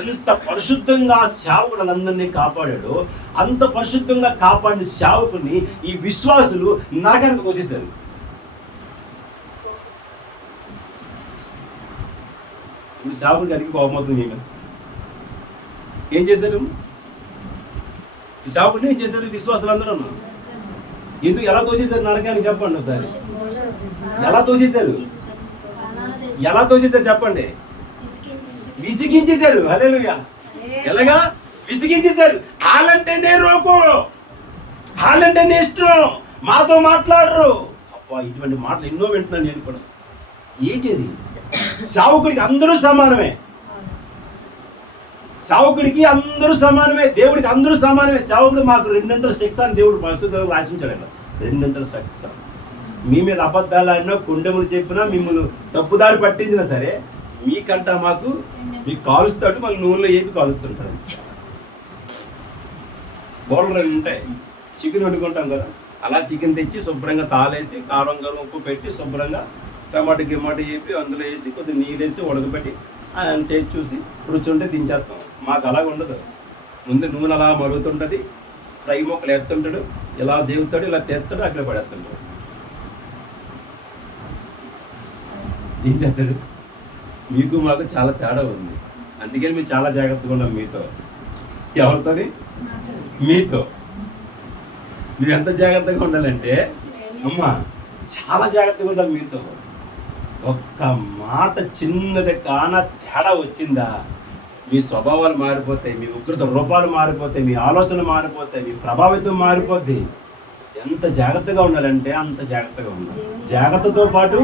ఎంత పరిశుద్ధంగా సేవకులందరినీ కాపాడాడో అంత పరిశుద్ధంగా కాపాడిన సేవకుని ఈ విశ్వాసులు నరకానికి తోసేశారు. ఇప్పుడు సేవకుడి గారికి కోపమవుతుంది నేను ఏం చేశారు? ఈ సేవకుడిని ఏం చేశారు? విశ్వాసులందరూ ఎందుకు ఎలా తోసేశారు నరకానికి చెప్పండి ఒకసారి. ఎలా తోసేశారు? ఎలా తోసేశారు చెప్పండి. విసిగించేశారు. హల్లెలూయా. ఎలాగా విసిగించేశారు? వాళ్ళంటేనే రోకో, వాళ్ళంటేనే ఇష్టం, మాతో మాట్లాడరు. అబ్బా, ఇటువంటి మాటలు ఎన్నో వింటున్నాను నేను కూడా. ఏంటిది? సావుకుడికి అందరూ సమానమే, సావుకుడికి అందరూ సమానమే, దేవుడికి అందరూ సమానమే. సేవకుడు మాకు 2 శిక్ష అని దేవుడు పరిశుద్ధంగా రాసించాడంట. 2 శిక్ష. మీ మీద అబద్ధాలు ఆడినా, కొండెములు చెప్పినా, మిమ్మల్ని తప్పుదారి పట్టించినా సరే మీకంట మాకు మీకు కాలుస్తాడు, మళ్ళీ నూనెలో ఏది కాలుస్తుంటాడు. బోర్లు 2 ఉంటాయి. చికెన్ వండుకుంటాం కదా, అలా చికెన్ తెచ్చి శుభ్రంగా తాలేసి కారం ఉప్పు పెట్టి శుభ్రంగా టమాటా గిమాటా చెప్పి అందులో వేసి కొద్దిగా నీళ్ళు వేసి ఉడకబెట్టి అంటే చూసి రుచి ఉంటే దించేస్తాం. మాకు అలాగ ఉండదు. ముందు నూనె అలా మరుగుతుంటుంది, ఫ్రై మొక్కలు ఎత్తుంటాడు, ఇలా దేవుతాడు, ఇలా తెస్తాడు, అక్కడ పడేస్తుంటాడు. ఏం చేస్తాడు? మీకు మాకు చాలా తేడా ఉంది. అందుకని మేము చాలా జాగ్రత్తగా ఉన్నాం మీతో. ఎవరితోని? మీతో. మీరు ఎంత జాగ్రత్తగా ఉండాలంటే అమ్మా చాలా జాగ్రత్తగా ఉండాలి మీతో. ఒక్క మాట చిన్నది కాన తేడా వచ్చిందా మీ స్వభావాలు మారిపోతాయి, మీ ఉగ్రత రూపాలు మారిపోతాయి, మీ ఆలోచన మారిపోతాయి, మీ ప్రభావితం మారిపోద్ది. ఎంత జాగ్రత్తగా ఉండాలంటే అంత జాగ్రత్తగా ఉండాలి. జాగ్రత్తతో పాటు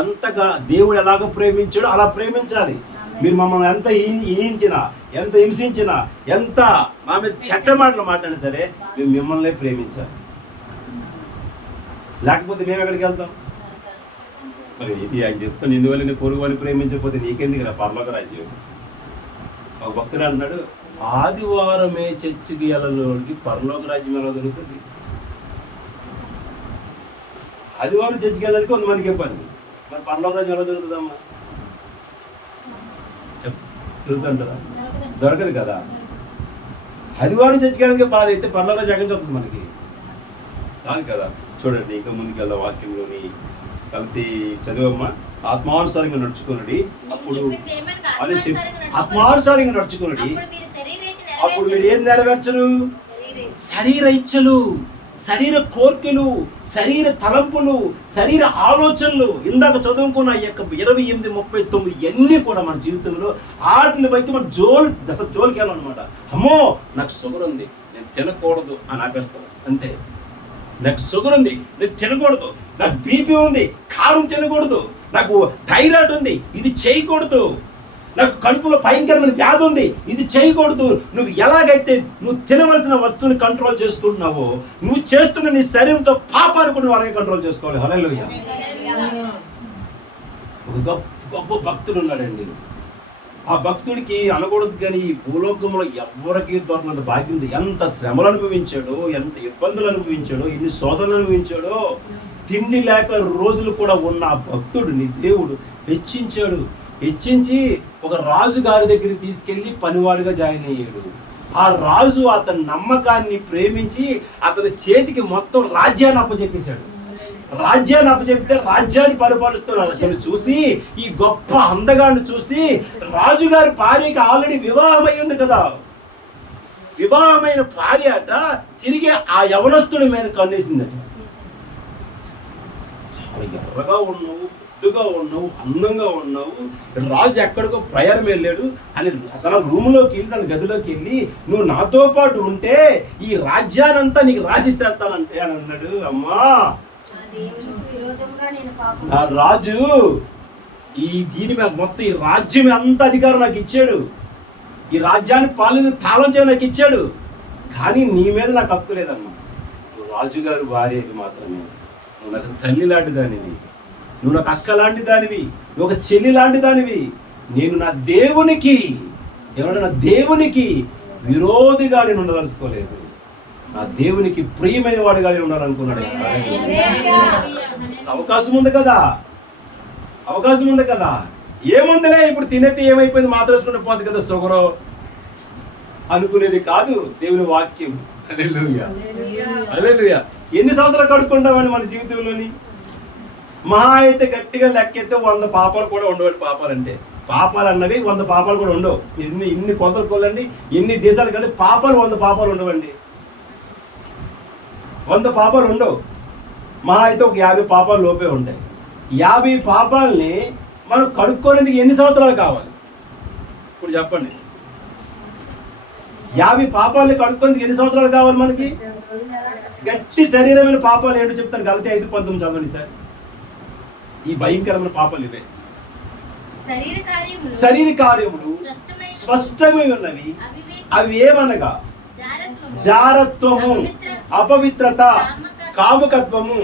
అంతగా దేవుడు ఎలాగో ప్రేమించాడో అలా ప్రేమించాలి. మీరు మమ్మల్ని ఎంత ఈయించినా, ఎంత హింసించినా, ఎంత మా మీద చెడ్డ మాటలు మాట్లాడినా సరే మేము మిమ్మల్ని ప్రేమించాలి. లేకపోతే మేము ఎక్కడికి వెళ్తాం? మరి ఇది ఆయన చెప్తాను, ఇందువల్ల నీ పొరుగు వాళ్ళు ప్రేమించకపోతే నీకెందుకు రా పరలోక రాజ్యం. ఒక భక్తుడు అన్నాడు, ఆదివారమే చర్చికి వెళ్ళలోకి పరలోక రాజ్యం ఎలా దొరుకుతుంది? ఆదివారం చర్చికి వెళ్ళడానికి కొంతమందికి చెప్పండి, మరి పరలోక రాజ్యం ఎలా దొరుకుతుందమ్మా? దొరుకుతుంటారా? దొరకదు కదా. ఆదివారం చర్చికి వెళ్ళడానికి బాధ అయితే పరలోక రాజ్యం ఎక్కడి నుంచి వస్తుంది మనకి? కాదు కదా. చూడండి, ఇంకా ముందుకు వెళ్దాం. వాక్యంలోని కలిపి చదివమ్మా. ఆత్మానుసారంగా నడుచుకున్నది, అప్పుడు అని చెప్పి ఆత్మానుసారంగా నడుచుకున్నది, అప్పుడు మీరు ఏం నెరవేర్చరు? శరీర ఇచ్చలు, శరీర కోర్కెలు, శరీర తలంపులు, శరీర ఆలోచనలు. ఇందాక చదువుకున్న ఈ యొక్క 28, 39 ఇవన్నీ కూడా మన జీవితంలో వాటిని బట్టి మనం జోలికి వెళ్ళాలన్నమాట. అమ్మో నాకు షుగర్ ఉంది, నేను తినకూడదు అని ఆపేస్తాను అంతే. నాకు షుగర్ ఉంది, నేను తినకూడదు. నాకు బీపీ ఉంది, కారం తినకూడదు. నాకు థైరాయిడ్ ఉంది, ఇది చేయకూడదు. నాకు కడుపులో భయంకరమైన వ్యాధి ఉంది, ఇది చేయకూడదు. నువ్వు ఎలాగైతే నువ్వు తినవలసిన వస్తువుని కంట్రోల్ చేసుకుంటున్నావో, నువ్వు చేస్తున్న నీ శరీరంతో పాపాన్ని కూడా అలాగే కంట్రోల్ చేసుకోవాలి. హల్లెలూయా. ఒక గొప్ప భక్తుడు ఉన్నాడండి. ఆ భక్తుడికి అనకూడదు కానీ ఈ భూలోకంలో ఎవరికి దొరకనంత భాగ్యం ఉంది. ఎంత శ్రమలు అనుభవించాడో, ఎంత ఇబ్బందులు అనుభవించాడో, ఎన్ని శోధనలు అనుభవించాడో, తిండి లేక రోజులు కూడా ఉన్న ఆ భక్తుడిని దేవుడు హెచ్చించి ఒక రాజు గారి దగ్గరికి తీసుకెళ్లి పనివాడిగా జాయిన్ అయ్యాడు. ఆ రాజు అతని నమ్మకాన్ని ప్రేమించి అతని చేతికి మొత్తం రాజ్యాన్ని అప్పచెప్పేశాడు. రాజ్యాన్ని అప్పచెప్తే రాజ్యాన్ని పరిపాలిస్తున్నారు. అతను చూసి, ఈ గొప్ప అందగాన్ని చూసి, రాజుగారి భార్యకి ఆల్రెడీ వివాహం అయి ఉంది కదా, వివాహమైన భార్య అట తిరిగి ఆ యవనస్తుడి మీద కన్నేసిందట. చాలా ఎర్రగా ఉన్నావు, పొద్దుగా ఉన్నావు, అందంగా ఉన్నావు, రాజు ఎక్కడికో ప్రయాణం వెళ్ళాడు అని తన రూమ్లోకి వెళ్ళి, తన గదిలోకి వెళ్ళి, నువ్వు నాతో పాటు ఉంటే ఈ రాజ్యానంతా నీకు రాసిస్తానంటే అని అన్నాడు. అమ్మా ఆ రాజు దీని మీద మొత్తం ఈ రాజ్యం అంత అధికారం నాకు ఇచ్చాడు, ఈ రాజ్యాన్ని పాలన తాళం చేయ నాకు ఇచ్చాడు, కానీ నీ మీద నాకు హక్కు లేదమ్మా. నువ్వు రాజుగారు భార్యకి మాత్రమే, నువ్వు నాకు తల్లి లాంటి దానివి, నువ్వు నాకు అక్క లాంటి దానివి, నువ్వు ఒక చెల్లి లాంటి దానివి. నేను నా దేవునికి విరోధిగా నేను ఉండదలుచుకోలేదు, నా దేవునికి ప్రియమైన వాడిగా నేను ఉండాలనుకున్నాడు. అవకాశం ఉంది కదా. ఏముందిలే ఇప్పుడు తినేది ఏమైపోయింది, మాత్రం వేసుకుంటే పోతుంది కదా షుగరు అనుకునేది కాదు దేవుని వాక్యం. హల్లెలూయా హల్లెలూయా. ఎన్ని సంవత్సరాలు కడుక్కుంటామని మన జీవితంలోని? మహా అయితే గట్టిగా లెక్కెత్తే 100 పాపాలు కూడా ఉండవు. పాపాలంటే పాపాలు అన్నవి 100 పాపాలు కూడా ఉండవు. ఇన్ని కొలతలు కొలండి, ఇన్ని దేశాలు కంటే పాపాలు 100 పాపాలు ఉండవండి. 100 పాపాలు ఉండవు. మహా అయితే ఒక 50 పాపాలు లోపే ఉంటాయి. 50 పాపాలని మనం కడుక్కోనేందుకు ఎన్ని సంవత్సరాలు కావాలి ఇప్పుడు చెప్పండి? 50 పాపాలని కడుక్కోనేందుకు ఎన్ని సంవత్సరాలు కావాలి మనకి? గట్టి శరీరమైన పాపాలు ఏంటో చెప్తాను. గలతీ 5:19 చదవండి సార్. ఈ భయంకరమైన పాపాలు ఇవే. శరీర కార్యములు స్పష్టమై ఉన్నవి. అవి ఏమనగా జారత్వము, అపవిత్రత, కాముకత్వము,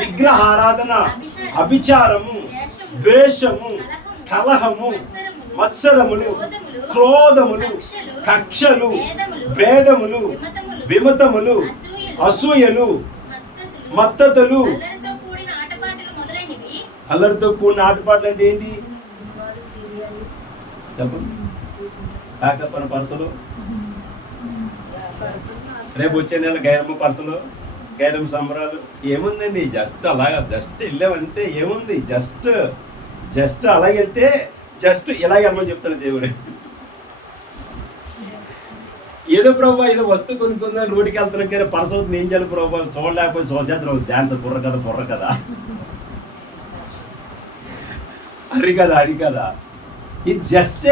విగ్రహారాధన, అభిచారము, ద్వేషము, కలహము, మత్సరములు, క్రోధములు, కక్షలు, భేదములు, విమతములు, అసూయలు, మత్తతులు. అల్లరితో కూడిన ఆటపాటలు అంటే ఏంటి చెప్పండి? ప్యాకప్ అన్న పర్సలు, రేపు వచ్చే నెల గైరమ్మ పర్సలు, గైరమ్మ సంబరాలు. ఏముందండి, జస్ట్ అలాగా జస్ట్ వెళ్ళామంతే. ఏముంది, జస్ట్ అలాగే వెళ్తే జస్ట్ ఇలాగే వెళ్ళమని చెప్తాను దేవుడు. ఏదో ప్రభావ ఏదో వస్తువు కొనుక్కుందని రోడ్డుకి వెళ్తున్నాం కానీ పర్స్ అవుతుంది, ఏం చేయాలి ప్రభావ? చూడలేకపోతే చూసేద్దాం, డాన్స్ బుర్ర కదా అది కదా. ఇది జస్ట్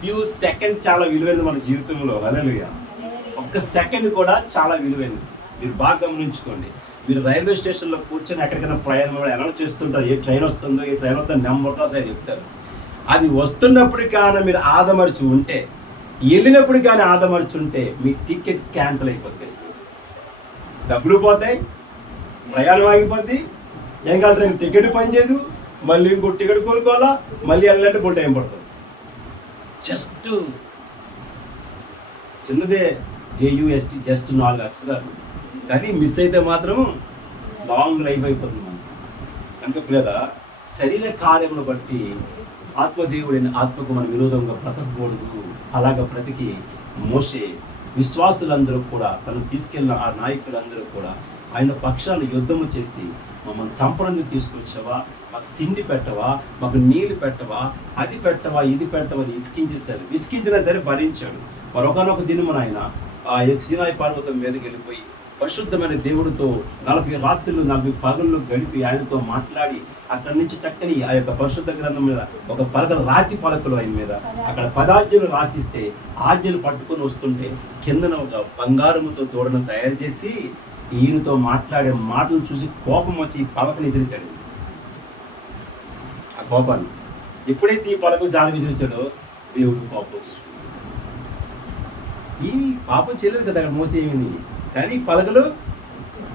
ఫ్యూ సెకండ్ చాలా విలువైనది మన జీవితంలో. హల్లెలూయా. ఒక్క సెకండ్ కూడా చాలా విలువైనది. మీరు బాగా గమనించుకోండి. మీరు రైల్వే స్టేషన్లో కూర్చొని ఎక్కడికైనా ప్రయాణం అనౌన్స్ చేస్తుంటారు, ఏ ట్రైన్ వస్తుందో నెంబర్తో సరే చెప్తారు. అది వస్తున్నప్పుడు కానీ మీరు ఆదమర్చి ఉంటే, వెళ్ళినప్పుడు కానీ ఆదమర్చి ఉంటే మీ టికెట్ క్యాన్సిల్ అయిపోతుంది. డబ్బులు పోతాయి, ప్రయాణం ఆగిపోద్ది, ఏం కాదు ట్రైన్ టికెట్ పనిచేయదు, మళ్ళీ ఇంకో టికెట్ కోరుకోవాలా, మళ్ళీ వెళ్ళాలంటే ఫుల్ టైం పడుతుంది. జస్ట్ చిన్నదే జేయుఎస్టీ, జస్ట్ 4 అక్షరాలు, కానీ మిస్ అయితే మాత్రం లాంగ్ లైఫ్ అయిపోతుంది మనం. కనుక లేదా శరీర కార్యమును బట్టి ఆత్మదేవుడైన ఆత్మకు మన విరోధంగా బ్రతకకూడదు. అలాగ బ్రతికి మోషే విశ్వాసులందరూ కూడా, తను తీసుకెళ్ళిన ఆ నాయకులందరూ కూడా ఆయన పక్షాలు యుద్ధము చేసి, మమ్మల్ని చంపడానికి తీసుకొచ్చావా, మాకు తిండి పెట్టవా, మాకు నీళ్లు పెట్టవా, అది పెట్టవా, ఇది పెట్టవా అని ఇసికించేశాడు. విసికించినా సరే భరించాడు. మరొకనొక దినమున ఆయన ఆ సీనాయి పర్వతం మీదకి వెళ్ళిపోయి పరిశుద్ధమైన దేవుడితో 40 రాత్రులు 40 పగళ్ళు గడిపి ఆయనతో మాట్లాడి అక్కడి నుంచి చక్కని ఆ యొక్క పరిశుద్ధ గ్రంథం మీద ఒక పలకలు, రాతి పలకలు ఆయన మీద అక్కడ 10 ఆజ్ఞలు రాసిస్తే ఆజ్ఞలు పట్టుకొని వస్తుంటే కిందన ఒక బంగారముతో తోడను తయారు చేసి ఈయనతో మాట్లాడే మాటలు చూసి కోపం వచ్చి ఈ పలకని విసిరేశాడు. ఆ కోపాన్ని ఎప్పుడైతే ఈ పలకను జారి విసిరేశాడో దేవుడు కోపం వచ్చేసింది. ఈ పాపం చేయలేదు కదా అక్కడ మోసే ఏమింది, కానీ పలకలు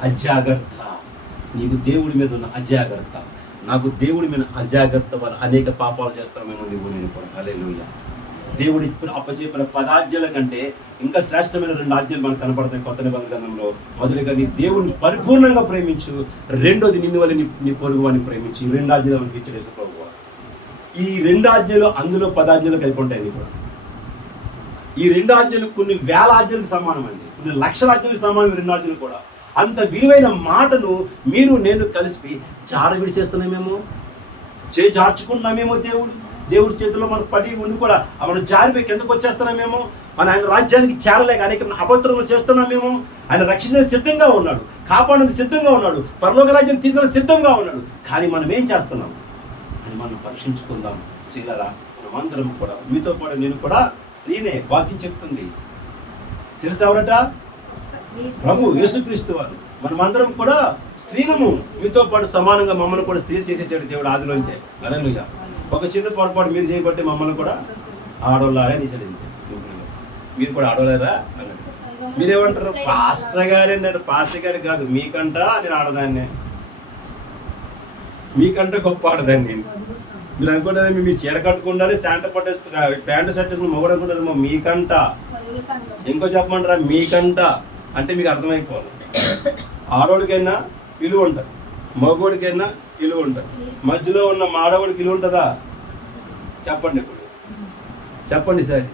అజాగ్రత్త. నీకు దేవుడి మీద ఉన్న అజాగ్రత్త, నాకు దేవుడి మీద అజాగ్రత్త వల్ల అనేక పాపాలు చేస్తామేమో నేను కూడా. హల్లెలూయా. దేవుడు ఇప్పుడు అప్పచెప్పిన 10 ఆజ్ఞల కంటే ఇంకా శ్రేష్టమైన 2 ఆజ్ఞలు మనకు కనపడతాయి కొత్త నిబంధన గ్రంథంలో. మొదటిగా నీ దేవుడిని పరిపూర్ణంగా ప్రేమించు, రెండోది నిన్ను వల్ల నీ పొరుగు వాడిని ప్రేమించు. ఈ 2 ఆజ్ఞలు మనకి ఇచ్చేసి ప్రభువా. ఈ 2 ఆజ్ఞలు అందులో 10 ఆజ్ఞలు కలిపి ఉంటాయి కూడా. ఈ 2 ఆజ్ఞలు కొన్ని వేల ఆజ్ఞలకు సమానం అండి, కొన్ని లక్షల ఆజ్ఞలకు సమానం. 2 ఆజ్ఞలు కూడా అంత విలువైన మాటను మీరు నేను కలిసి జారవిడి చేస్తున్నామేమో, జార్చుకుంటున్నామేమో. దేవుడి చేతిలో మనకు పడి ఉండి కూడా మనం జారిపోయి కిందకు వచ్చేస్తున్నామేమో. ఆయన రాజ్యానికి చేరలేక అనేక అపవిత్రములు చేస్తున్నామేమో. ఆయన రక్షణ సిద్ధంగా ఉన్నాడు, కాపాడేందుకు సిద్ధంగా ఉన్నాడు, పరలోక రాజ్యం తీసుకుని సిద్ధంగా ఉన్నాడు. కానీ మనం ఏం చేస్తున్నాం అని మనం పరీక్షించుకుందాం. స్త్రీలరా, మనమందరం కూడా, మీతో పాటు నేను కూడా స్త్రీనే. వాక్యం చెప్తుంది, శిరస్సు ఎవరట? ప్రభు యేసుక్రీస్తు వారు. మనమందరం కూడా స్త్రీలము. మీతో పాటు సమానంగా మమ్మల్ని కూడా స్త్రీలు చేసేసాడు దేవుడు ఆదిలోంచే. హల్లెలూయా. ఒక చిన్న పొరపాటు మీరు చేయబట్టి మమ్మల్ని కూడా ఆడవాళ్ళే నిషేధించారు. మీరు కూడా ఆడవాలేరా? మీరేమంటారు? పాస్టర్ గారు అంటే పాస్టర్ గారు కాదు, మీకంట నేను ఆడదాన్ని, మీకంటే గొప్ప ఆడదాన్ని నేను. మీరు అనుకుంటారు మీరు చీర కట్టుకుంటారు, ప్యాంటు షర్ట్ వేసుకుని మొగడు అనుకుంటారు మీకంట. ఇంకో చెప్పమంటారా? మీకంట అంటే మీకు అర్థమైపోవాలి. ఆడోడికైనా విలువ ఉంటుంది, మగోడికైనా విలువ ఉంటుంది. మధ్యలో ఉన్న మాడవుడికి విలువ ఉంటుందా? చెప్పండి ఇప్పుడు, చెప్పండి సార్.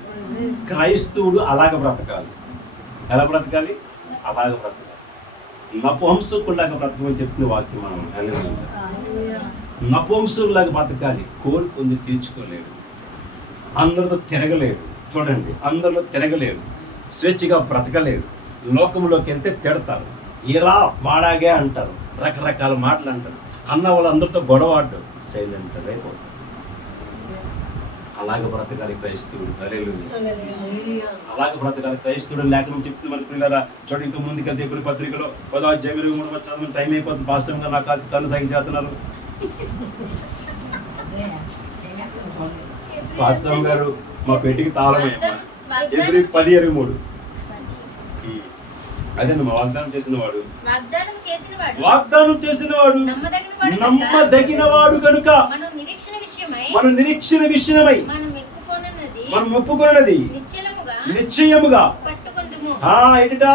క్రైస్తవుడు అలాగ బ్రతకాలి. ఎలా బ్రతకాలి? అలాగ బ్రతకాలి. నపుంసకుల్లాగా బ్రతకమని చెప్తున్న వాక్యం మనం. నపుంసకుల్లాగా బ్రతకాలి. కోరుకుంది తీర్చుకోలేడు, అందరితో తిరగలేడు. చూడండి, అందరిలో తిరగలేడు, స్వేచ్ఛగా బ్రతకలేడు. లోకంలోకి వెళ్తే తిడతారు, ఇలా వాడాగే అంటారు, రకరకాల మాటలు అంటారు. అన్న వాళ్ళందరితో గొడవ ఆడడం, సైలెంట్ అయిపోతారు. అలాగ బ్రతకాలి క్రైస్తవుడు. హల్లెలూయా. అలాగ బ్రతకాలి క్రైస్తవుడు. లేఖనం చెప్తుంది మన పిల్లరా. చూడండి, ఇంకా ముందుకెళ్తే ఇప్పుడు పత్రికలో 10వ అధ్యాయం 23వ వచనం. టైం అయిపోతుంది. పాస్టర్ గారు నాకు కాసి కళ్ళు సాగి చేస్తున్నారు. పాస్టర్ గారు మా పెట్టికి తాళమయ్యమ్మా. ఎబ్రీ 10:23. అదే మా వాగ్దానం చేసినవాడు నమ్మదగిన వాడు కనుక మన నిరీక్షణ విషయమై మనం ఒప్పుకొన్నది నిశ్చయముగా ఏంట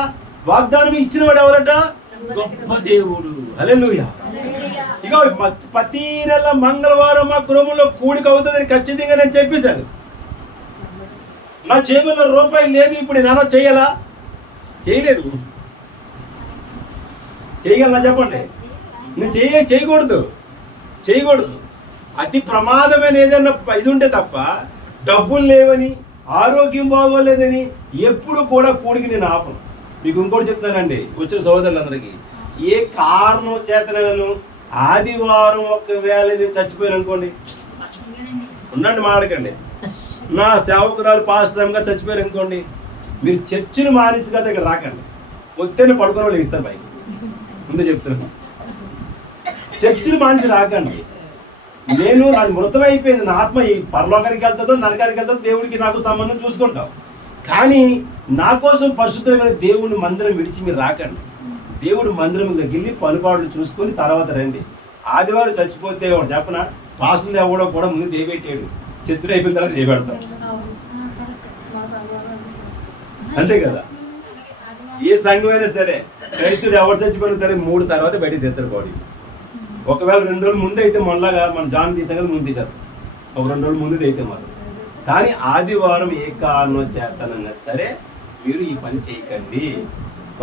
వాగ్దానం ఇచ్చిన వాడు ఎవరట? గొప్ప దేవుడు. హల్లెలూయా. ఇగో ప్రతి నెల మంగళవారం మా కుటుంబంలో కూడిక అవుతుందని ఖచ్చితంగా నేను చెప్పేశాను. నా చేతుల్లో రూపాయి లేదు. ఇప్పుడు నేను చేయాలా? చేయలేడు. చేయగలనా చెప్పండి? నేను చేయకూడదు. అతి ప్రమాదమైన ఏదైనా ఇది ఉంటే తప్ప, డబ్బులు లేవని, ఆరోగ్యం బాగోలేదని ఎప్పుడు కూడా కూడికి నేను ఆపను. మీకు ఇంకోటి చెప్తానండి, వచ్చిన సోదరులందరికీ, ఏ కారణం చేతనను ఆదివారం ఒకవేళ నేను చచ్చిపోయాను అనుకోండి, ఉండండి మాడకండి, నా సేవకురాలు పాస్టర్గా చచ్చిపోయారు అనుకోండి, మీరు చర్చిని మానేసి కదా ఇక్కడ రాకండి. పొద్దున్న పడుకునే వాళ్ళు ఇస్తారు పైకి. ముందు చెప్తున్నాను, చర్చిని మానేసి రాకండి. నేను అది మృతం అయిపోయింది. నా ఆత్మ ఈ పరలోకానికి వెళ్తుందో నరకానికి వెళ్తుందో దేవుడికి నాకు సంబంధం చూసుకుంటాం. కానీ నా కోసం పరిశుద్ధమైన దేవుని మందిరం విడిచి మీరు రాకండి. దేవుడు మందిరం దగ్గరికి వెళ్ళి పలుపాట్లు చూసుకొని తర్వాత రండి. ఆదివారం చచ్చిపోతే చెప్పన పాసులు ఎవడో కూడా ముందు దేవెట్టాడు, శత్రుడు అయిపోయిన తర్వాత దేవెడతాం. అంతే కదా. ఏ సంఘమైనా సరే క్రైస్తుడు ఎవరు చచ్చిపోయినా సరే 3 తర్వాత బయటకు తెస్తారు బాడీ. ఒకవేళ 2 రోజులు ముందు అయితే మొన్నలాగా మన జాన్ తీసాం కదా, ముందు తీశారు. ఒక 2 రోజులు ముందు అయితే మాత్రం. కానీ ఆదివారం ఏ కారణం చేస్తానన్నా సరే మీరు ఈ పని చేయకండి.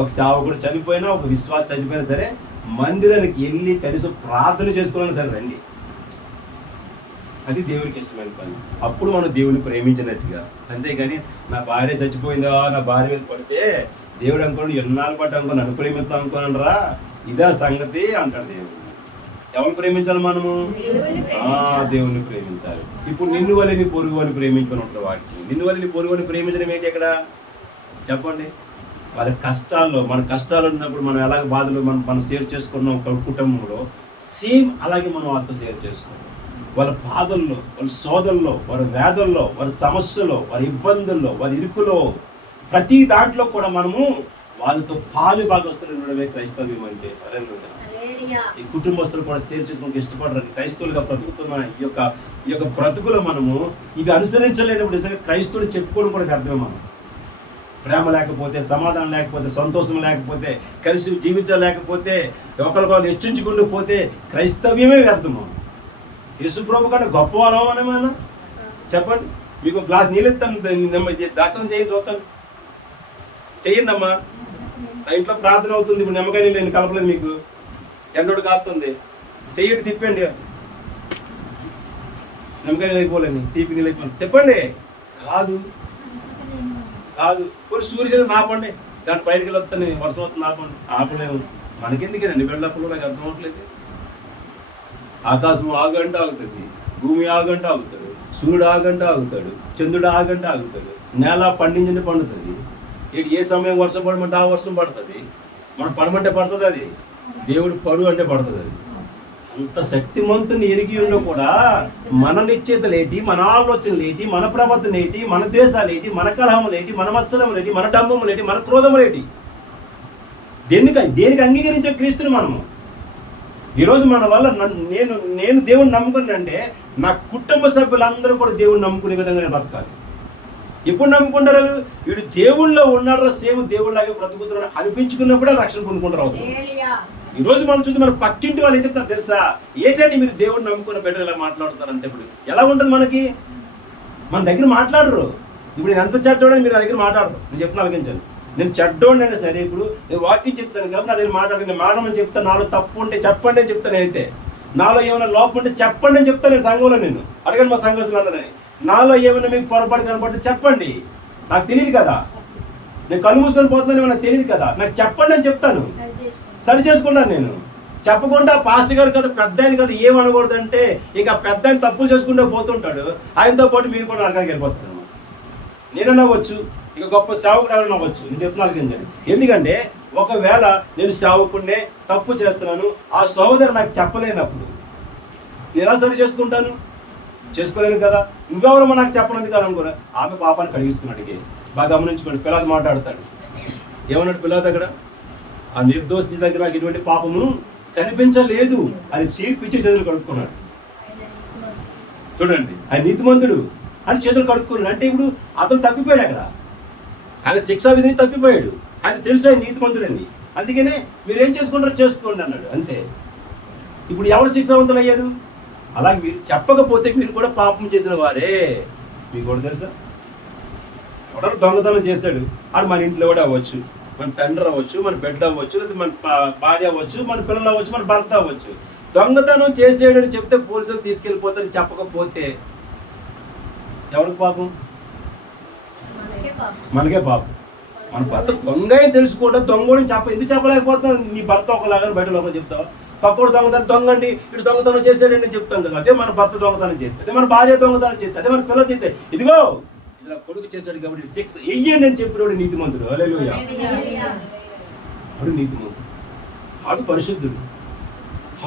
ఒక సేవకుడు చనిపోయినా, ఒక విశ్వాస చనిపోయినా సరే మందిరానికి వెళ్ళి కనీసం ప్రార్థన చేసుకోవాలని సరే రండి. అది దేవునికి ఇష్టమైన పని. అప్పుడు మనం దేవుని ప్రేమించినట్టుగా. అంతేగాని నా భార్య చచ్చిపోయిందా, నా భార్య మీద పడితే దేవుడు అనుకోండి ఎన్నాళ్ళు పట్టి అనుకో నన్ను ప్రేమిస్తాం అనుకోనరా, ఇదే సంగతి అంటాడు దేవుడు. ఎవరు ప్రేమించాలి మనము? దేవుణ్ణి ప్రేమించాలి. ఇప్పుడు నిన్ను వల్ల నీ పొరుగు అని ప్రేమించుకొని ఉంటారు. వాటిని నిన్ను వల్ల నీ పొరుగు అని ప్రేమించడం ఏంటి? ఎక్కడ చెప్పండి. వాళ్ళ కష్టాల్లో, మన కష్టాలు ఉన్నప్పుడు మనం ఎలాగ బాధలు మనం షేర్ చేసుకున్నాం ఒక కుటుంబంలో, సేమ్ అలాగే మనం వాళ్ళతో షేర్ చేసుకున్నాం. వాళ్ళ బాధల్లో, వాళ్ళ సోదల్లో, వారి వేదల్లో, వారి సమస్యలో, వారి ఇబ్బందుల్లో, వారి ఇరుకులో, ప్రతి దాంట్లో కూడా మనము వాళ్ళతో పాలు భాగస్తులు ఉండడమే క్రైస్తవ్యం అంటే. ఈ కుటుంబస్తులు కూడా షేర్ చేసుకోవడానికి ఇష్టపడరు. క్రైస్తవులుగా బ్రతుకుతున్న ఈ యొక్క బ్రతుకులో మనము ఇవి అనుసరించలేనప్పుడు నిజంగా క్రైస్తవులు చెప్పుకోవడం కూడా వ్యర్థమే. మనం ప్రేమ లేకపోతే, సమాధానం లేకపోతే, సంతోషం లేకపోతే, కలిసి జీవించలేకపోతే, ఒకరికొకరు హెచ్చించుకుంటూ పోతే క్రైస్తవ్యమే వ్యర్థము. యేసుప్రభు కన్నా గొప్ప వాళ్ళమేమన్నా చెప్పండి. మీకు గ్లాస్ నీళ్ళు ఇస్తాను, దర్శనం చేయండి, చూస్తాను, చెయ్యండి అమ్మా. ఇంట్లో ప్రార్థన అవుతుంది. ఇప్పుడు నిమ్మకాయ నీళ్ళు నేను కలపలేదు, మీకు ఎండోడు కాలుతుంది, చెయ్యటి తిప్పండి. నిమ్మకాయ నీళ్ళు అయిపోలేండి, తీపి నీళ్ళు అయిపోయింది, తిప్పండి. కాదు కొన్ని సూర్యుడు నాపండి, దాని బయటకి వెళ్ళి వస్తాను, వర్షం వస్తుంది, ఆపండి. ఆపలేము. మనకెందుకేనండి వెళ్ళప్పుడు నాకు అర్థం అవ్వట్లేదు. ఆకాశం ఆగంట ఆగుతుంది, భూమి ఆగంట ఆగుతాడు, సూర్యుడు ఆగంట ఆగుతాడు, చంద్రుడు ఆగంట ఆగుతాడు, నేల పండించండి పండుతుంది. ఏ సమయం వర్షం పడమంటే ఆ వర్షం పడుతుంది, మనం పడమంటే పడుతుంది, అది దేవుడు పడు అంటే పడుతుంది. అది అంత శక్తిమంతుని ఎరిగి ఉండి కూడా మన నిశ్చేతలేటి, మన ఆలోచనలేటి, మన ప్రవర్తనేటి, మన ద్వేషాలేటి, మన కలహములేటి, మన మత్సరములేటి, మన డమ్మములేటి, మన క్రోధములేటి, దేనికి అంగీకరించే క్రీస్తుని మనము. ఈరోజు మన వల్ల నేను దేవుడిని నమ్ముకున్నానంటే నా కుటుంబ సభ్యులందరూ కూడా దేవుడిని నమ్ముకునే విధంగా నేను బ్రతకాలి. ఎప్పుడు నమ్ముకుంటారు? వీడు దేవుళ్ళలో ఉన్నాడు, సేమ్ దేవుళ్ళలాగే బ్రతుకుతున్నాడు అనిపించుకున్నప్పుడే రక్షణ పొందుకుంటారు. అవుతుంది ఈ రోజు మనం చూసి మన పక్కింటి వాళ్ళు ఏం చెప్తారు తెలుసా? ఏంటంటే మీరు దేవుడిని నమ్ముకున్న బిడ్డలు ఇలా మాట్లాడుతారంటే ఇప్పుడు ఎలా ఉంటుంది మనకి? మన దగ్గర మాట్లాడరు. ఇప్పుడు నేను ఎంత చెడ్డోడని మీరు నా దగ్గర మాట్లాడరు. నేను చెప్తున్నా ఆలోచించాను. నేను చెడ్డోడినైనా సరే ఇప్పుడు నేను వాక్యం చెప్తాను కాబట్టి నా దగ్గర మాట్లాడండి. నేను మాట్లాడమని చెప్తాను. నాలో తప్పు ఉంటే చెప్పండి అని చెప్తాను. నేనైతే నాలో ఏమైనా లోపం ఉంటే చెప్పండి అని చెప్తాను. నేను సంఘంలో నేను అడగండి మా సంఘస్థులందరినీ. నాలో ఏమైనా మీకు పొరపాటు కనపడితే చెప్పండి. నాకు తెలియదు కదా, నేను కళ్ళు మూసుకొని పోతున్నాను నాకు తెలియదు కదా, నాకు చెప్పండి అని చెప్తాను. సరి చేసుకుంటాను. నేను చెప్పకుండా పాస్టర్ గారు కదా పెద్ద ఆయన కదా ఏమనకూడదు అంటే ఇక పెద్ద ఆయన తప్పులు చేసుకుంటూ పోతుంటాడు. ఆయనతో పాటు మీరు కూడా నరకానికి వెళ్ళిపోతారు అన్నమాట. నేనన్నా అవ్వచ్చు, ఇక గొప్ప సేవకుడు ఎవరైనా అవ్వచ్చు. నేను చెప్తున్నాను. ఎందుకంటే ఒకవేళ నేను సేవకుడినే తప్పు చేస్తున్నాను, ఆ సోదరు నాకు చెప్పలేనప్పుడు నేను ఎలా సరి చేసుకుంటాను? చేసుకోలేను కదా. ఇంకెవరమ్మా నాకు చెప్పలేదు కదా అనుకున్నా. ఆమె పాపాన్ని కడిగిస్తున్నాడు. బాగా గమనించుకోండి. పిల్లలు మాట్లాడతాడు. ఏమన్నాడు పిల్లల దగ్గర? ఆ నిర్దోషి దగ్గర నాకు ఇటువంటి పాపమును కనిపించలేదు అని తీర్పిచ్చి చేతులు కడుక్కున్నాడు. చూడండి, ఆయన నీతిమంతుడు అని చేతులు కడుక్కున్నాడు. అంటే ఇప్పుడు అతను తప్పిపోయాడు. అక్కడ ఆయన శిక్షా విధిని తప్పిపోయాడు. ఆయన తెలుసు ఆయన నీతిమంతుడని. అందుకనే మీరేం చేసుకుంటారో చేసుకోండి అన్నాడు. అంతే. ఇప్పుడు ఎవరు శిక్షావంతులు అయ్యారు? అలాగే మీరు చెప్పకపోతే మీరు కూడా పాపం చేసిన వారే. మీకు కూడా తెలుసా? ఎవడో దొంగతనం చేశాడు, ఆడు మన ఇంట్లో కూడా అవ్వచ్చు, మన తండ్రి అవ్వచ్చు, మన బిడ్డ అవ్వచ్చు, లేదా మన భార్య అవ్వచ్చు, మన పిల్లలు అవ్వచ్చు, మన భర్త అవ్వచ్చు. దొంగతనం చేసేయడని చెప్తే పోలీసులు తీసుకెళ్ళిపోతారు. చెప్పకపోతే ఎవరికి పాపం? మనకే పాపం. మన భర్త దొంగ తెలుసుకోవడం, దొంగని ఎందుకు చెప్పలేకపోతాం? నీ భర్త ఒకలాగా బయట లోపల చెప్తావా? పక్కడు దొంగతనం దొంగండి ఇటు దొంగతనం చేసాడని చెప్తాం కదా. అదే మన భర్త దొంగతనం చేస్తే, అదే మన భార్య దొంగతనం చేస్తే, అదే మన పిల్లలు చేస్తే, ఇదిగో ఇలా కొడుకు చేశాడు కాబట్టి శిక్ష వెయ్యండి అని చెప్పినోడు నీతిమంతుడు. హల్లెలూయా. అప్పుడు నీతిమంతుడు, అప్పుడు పరిశుద్ధుడు.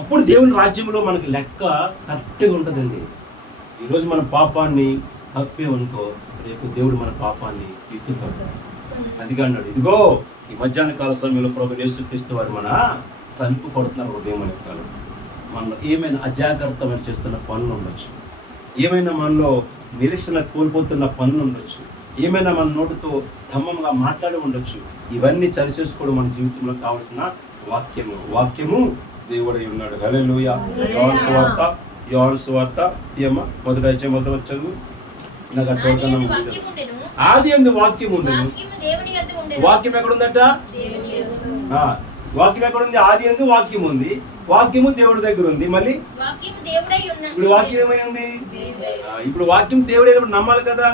అప్పుడు దేవుని రాజ్యంలో మనకి లెక్క కరెక్ట్గా ఉంటుందండి. ఈరోజు మన పాపాన్ని తప్పేమనుకో, రేపు దేవుడు మన పాపాన్ని ఎత్తుతాడు. అందుకే అన్నాడు, ఇదిగో ఈ మధ్యాహ్న కాల సమయంలో ప్రభువు యేసుక్రీస్తు వారు మన తలుపు కొడుతున్నారు హృదయం అనేకాలు. మనలో ఏమైనా అజాగ్రత్తమైన చేస్తున్న పనులు ఉండొచ్చు, ఏమైనా మనలో నిరీక్షణ కోల్పోతున్న పనులు ఉండొచ్చు, ఏమైనా మన నోటితో ధమ్మంగా మాట్లాడి ఉండొచ్చు. ఇవన్నీ సరి చేసుకోవడం మన జీవితంలో కావాల్సిన వాక్యము దేవుడై ఉన్నాడు. హల్లెలూయా. యోహాను సువార్త ఏమో మొదటి అధ్యాయం మొదటి చదువు. నాకు చదువుతున్నాము. ఆది యందు వాక్యం ఉండెను. వాక్యం ఎక్కడ ఉందట? వాక్యం ఎక్కడ ఉంది? ఆది యందు వాక్యం ఉంది. వాక్యము దేవుడి దగ్గర ఉంది. మళ్ళీ ఇప్పుడు వాక్యం ఏమై ఉంది? ఇప్పుడు వాక్యం దేవుడైనప్పుడు నమ్మాలి కదా.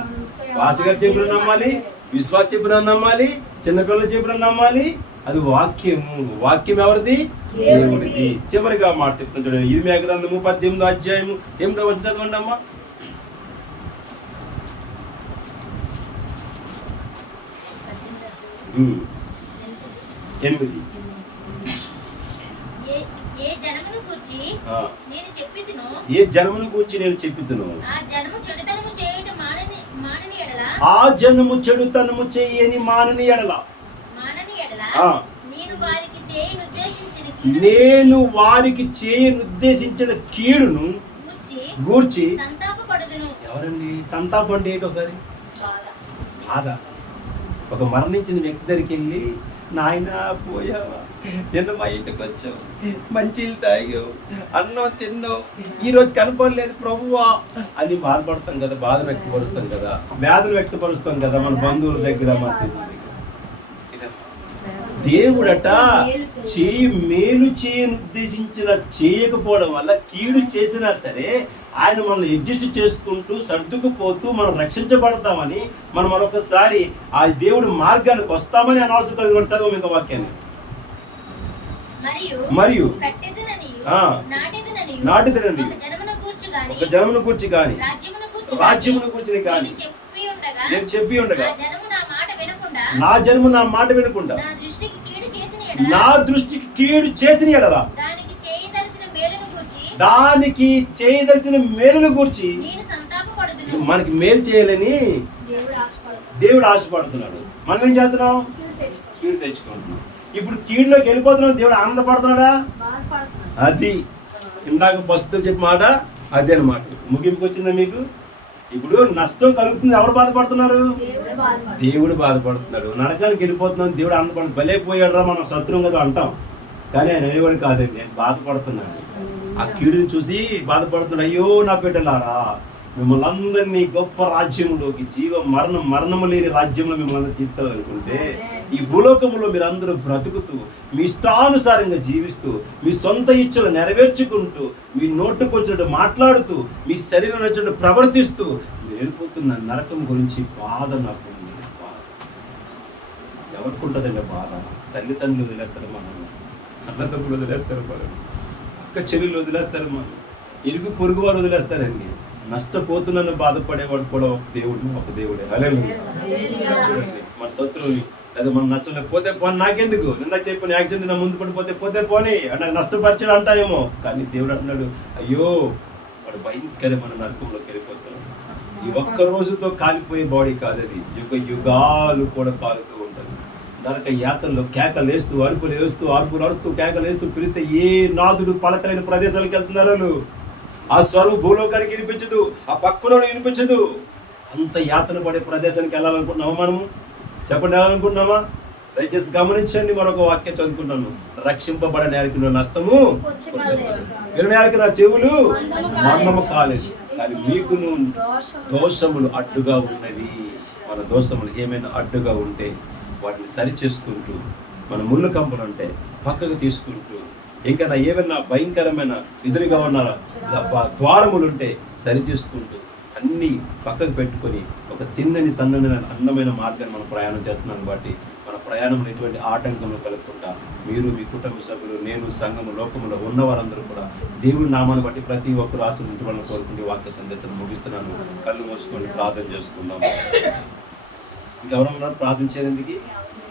పాస్టర్ గారు చెప్పిన నమ్మాలి, విశ్వాస చెప్పిన నమ్మాలి, చిన్నపిల్లలు చెప్పిన నమ్మాలి. అది వాక్యము. వాక్యం ఎవరిది? దేవుడిది. చివరిగా మాట చెప్తాను చూడండి. ఇర్మీయా గ్రంథము 18వ అధ్యాయము 8వ వచనం చదవండి అమ్మా. 8. ఏ జనమును గూర్చి నేను చెప్పితును ఆ జనము చెడుతనము చేయని మానని ఎడల నేను వారికి చేయనుద్దేశించిన కీడును గూర్చి ఎవరండి? సంతాపం అంటే ఏంటి? ఒకసారి బాధ. ఒక మరణించిన వ్యక్తి దగ్గరికి వెళ్ళి, నాయన పోయావా, నిన్న మా ఇంటికి వచ్చావు, మంచిలు తాగావు, అన్నం తిన్నావు, ఈరోజు కనపడలేదు ప్రభువా అని బాధపడతాం కదా, బాధ వ్యక్తపరుస్తాం కదా, వ్యాధులు వ్యక్తపరుస్తాం కదా మన బంధువుల దగ్గర, మన దగ్గర. దేవుడట మేలు చేయను ఉద్దేశించిన చేయకపోవడం వల్ల కీడు చేసినా సరే ఆయన మనల్ని అడ్జస్ట్ చేసుకుంటూ సర్దుకుపోతూ మనం రక్షించబడతామని మనం మరొకసారి ఆ దేవుడి మార్గానికి వస్తామని అనాల్సి చదువు మీకు వాక్యాన్ని. మరియు నాటిదనని ఒక జనమును గూర్చి కానీ రాజ్యమును గూర్చి కానీ నేను చెప్పి ఉండగా నా జనము నా మాట వినకుండా నా దృష్టికి కీడు చేసిన ఎడలా దానికి చేయదలిచిన మేలును గూర్చి మనకి మేలు చేయాలని దేవుడు ఆశపడుతున్నాడు. మనం ఏం చేస్తున్నాం? కీడు తెచ్చుకుంటున్నాం. ఇప్పుడు కీడులోకి వెళ్ళిపోతున్నాం. దేవుడు ఆనందపడుతున్నాడా? అది ఇందాక ఫస్ట్ చెప్పి మాట అదే అన్నమాట. ముగింపుకి వచ్చిందా మీకు? ఇప్పుడు నష్టం కలుగుతుంది. ఎవరు బాధపడుతున్నారు? దేవుడు బాధపడుతున్నాడు. నరకానికి వెళ్ళిపోతున్నాం. దేవుడు ఆనందపడుతుంది. భలే పోయాడు రా, మనం శత్రువు కదా అంటాం. కానీ ఆయన అనేవాడు కాదండి, నేను బాధపడుతున్నాను. ఆ కీడుని చూసి బాధపడుతున్నాడు. అయ్యో నా బిడ్డలారా, మిమ్మల్ని అందరినీ గొప్ప రాజ్యంలోకి, మరణము లేని రాజ్యంలో మిమ్మల్ని తీసుకెళ్ళాలనుకుంటే, ఈ భూలోకంలో మీరు అందరూ బ్రతుకుతూ, మీ ఇష్టానుసారంగా జీవిస్తూ, మీ సొంత ఇచ్చలు నెరవేర్చుకుంటూ, మీ నోటుకొచ్చినట్టు మాట్లాడుతూ, మీ శరీరం వచ్చినట్టు ప్రవర్తిస్తూ మీరు వెళ్ళిపోతున్న నరకం గురించి బాధ నాకు ఉంది. ఎవరికి ఉంటుందండి బాధ? తల్లిదండ్రులు వదిలేస్తారు మనం, అన్నదమ్ములు వదిలేస్తారు మనం, అక్క చెల్లెలు వదిలేస్తారు మనం, ఇరుగు పొరుగు వారు వదిలేస్తారండి. నష్టపోతున్నాను బాధపడేవాడు కూడా ఒక దేవుడే. హల్లెలూయా. చూడండి, మన శత్రువుని లేదా మనం నచ్చలేకపోతే పోనీ, నాకెందుకు, నిన్న చెప్పిన యాక్సిడెంట్ నా ముందు పోతే పోనీ నాకు నష్టపరిచాడు అంటారేమో, కానీ దేవుడు అంటున్నాడు, అయ్యో వాడు భయంకరమైన నరకంలోకి వెళ్ళిపోతున్నాడు. ఈ ఒక్క రోజుతో కాలిపోయే బాడీ కాదు అది, యుగాలు కూడా కాలుతూ ఉంటుంది. నరక యాత్రలో కేకలేస్తూ, అరుపులు అరుస్తూ కేకలేస్తూ పిలిస్తే ఏ నాదుడు పలకలేని ప్రదేశాలకు వెళ్తున్నారు. ఆ స్వరం భూలోకానికి వినిపించదు, ఆ పక్కన వినిపించదు. అంత యాతన పడే ప్రదేశానికి వెళ్ళాలనుకుంటున్నామా మనము? చెప్పండి, వెళ్ళాలనుకుంటున్నామా? దయచేసి గమనించండి. మరొక వాక్యం చదువుకుంటున్నాను. రక్షింపబడే నేలకు నష్టము, నేలకు నా చెవులు మరణము కాలేదు, కానీ మీకును దోషములు అడ్డుగా ఉన్నవి. మన దోషములు ఏమైనా అడ్డుగా ఉంటే వాటిని సరి చేసుకుంటూ, మన ముళ్ళు కంపలు ఉంటే పక్కకు తీసుకుంటూ, ఇంకా ఏమైనా భయంకరమైన ఎదురుగా ఉన్న ద్వారములుంటే సరి చేసుకుంటూ అన్నీ పక్కకు పెట్టుకొని ఒక తిన్నని సన్నని అందమైన మార్గాన్ని మనం ప్రయాణం చేస్తున్నాం. కాబట్టి మన ప్రయాణంలో ఎటువంటి ఆటంకంలో కలుపుకుంటా మీరు, మీ కుటుంబ సభ్యులు, నేను, సంఘము, లోకములో ఉన్న వారందరూ కూడా దేవుని నామాన్ని బట్టి ప్రతి ఒక్కరు ఆశీర్వదించాలని కోరుకుంటే వాక్య సందేశం ముగిస్తున్నాను. కళ్ళు మూసుకొని ప్రార్థన చేసుకుందాం. ఇంకెవరన్నా ప్రార్థన చేయడానికి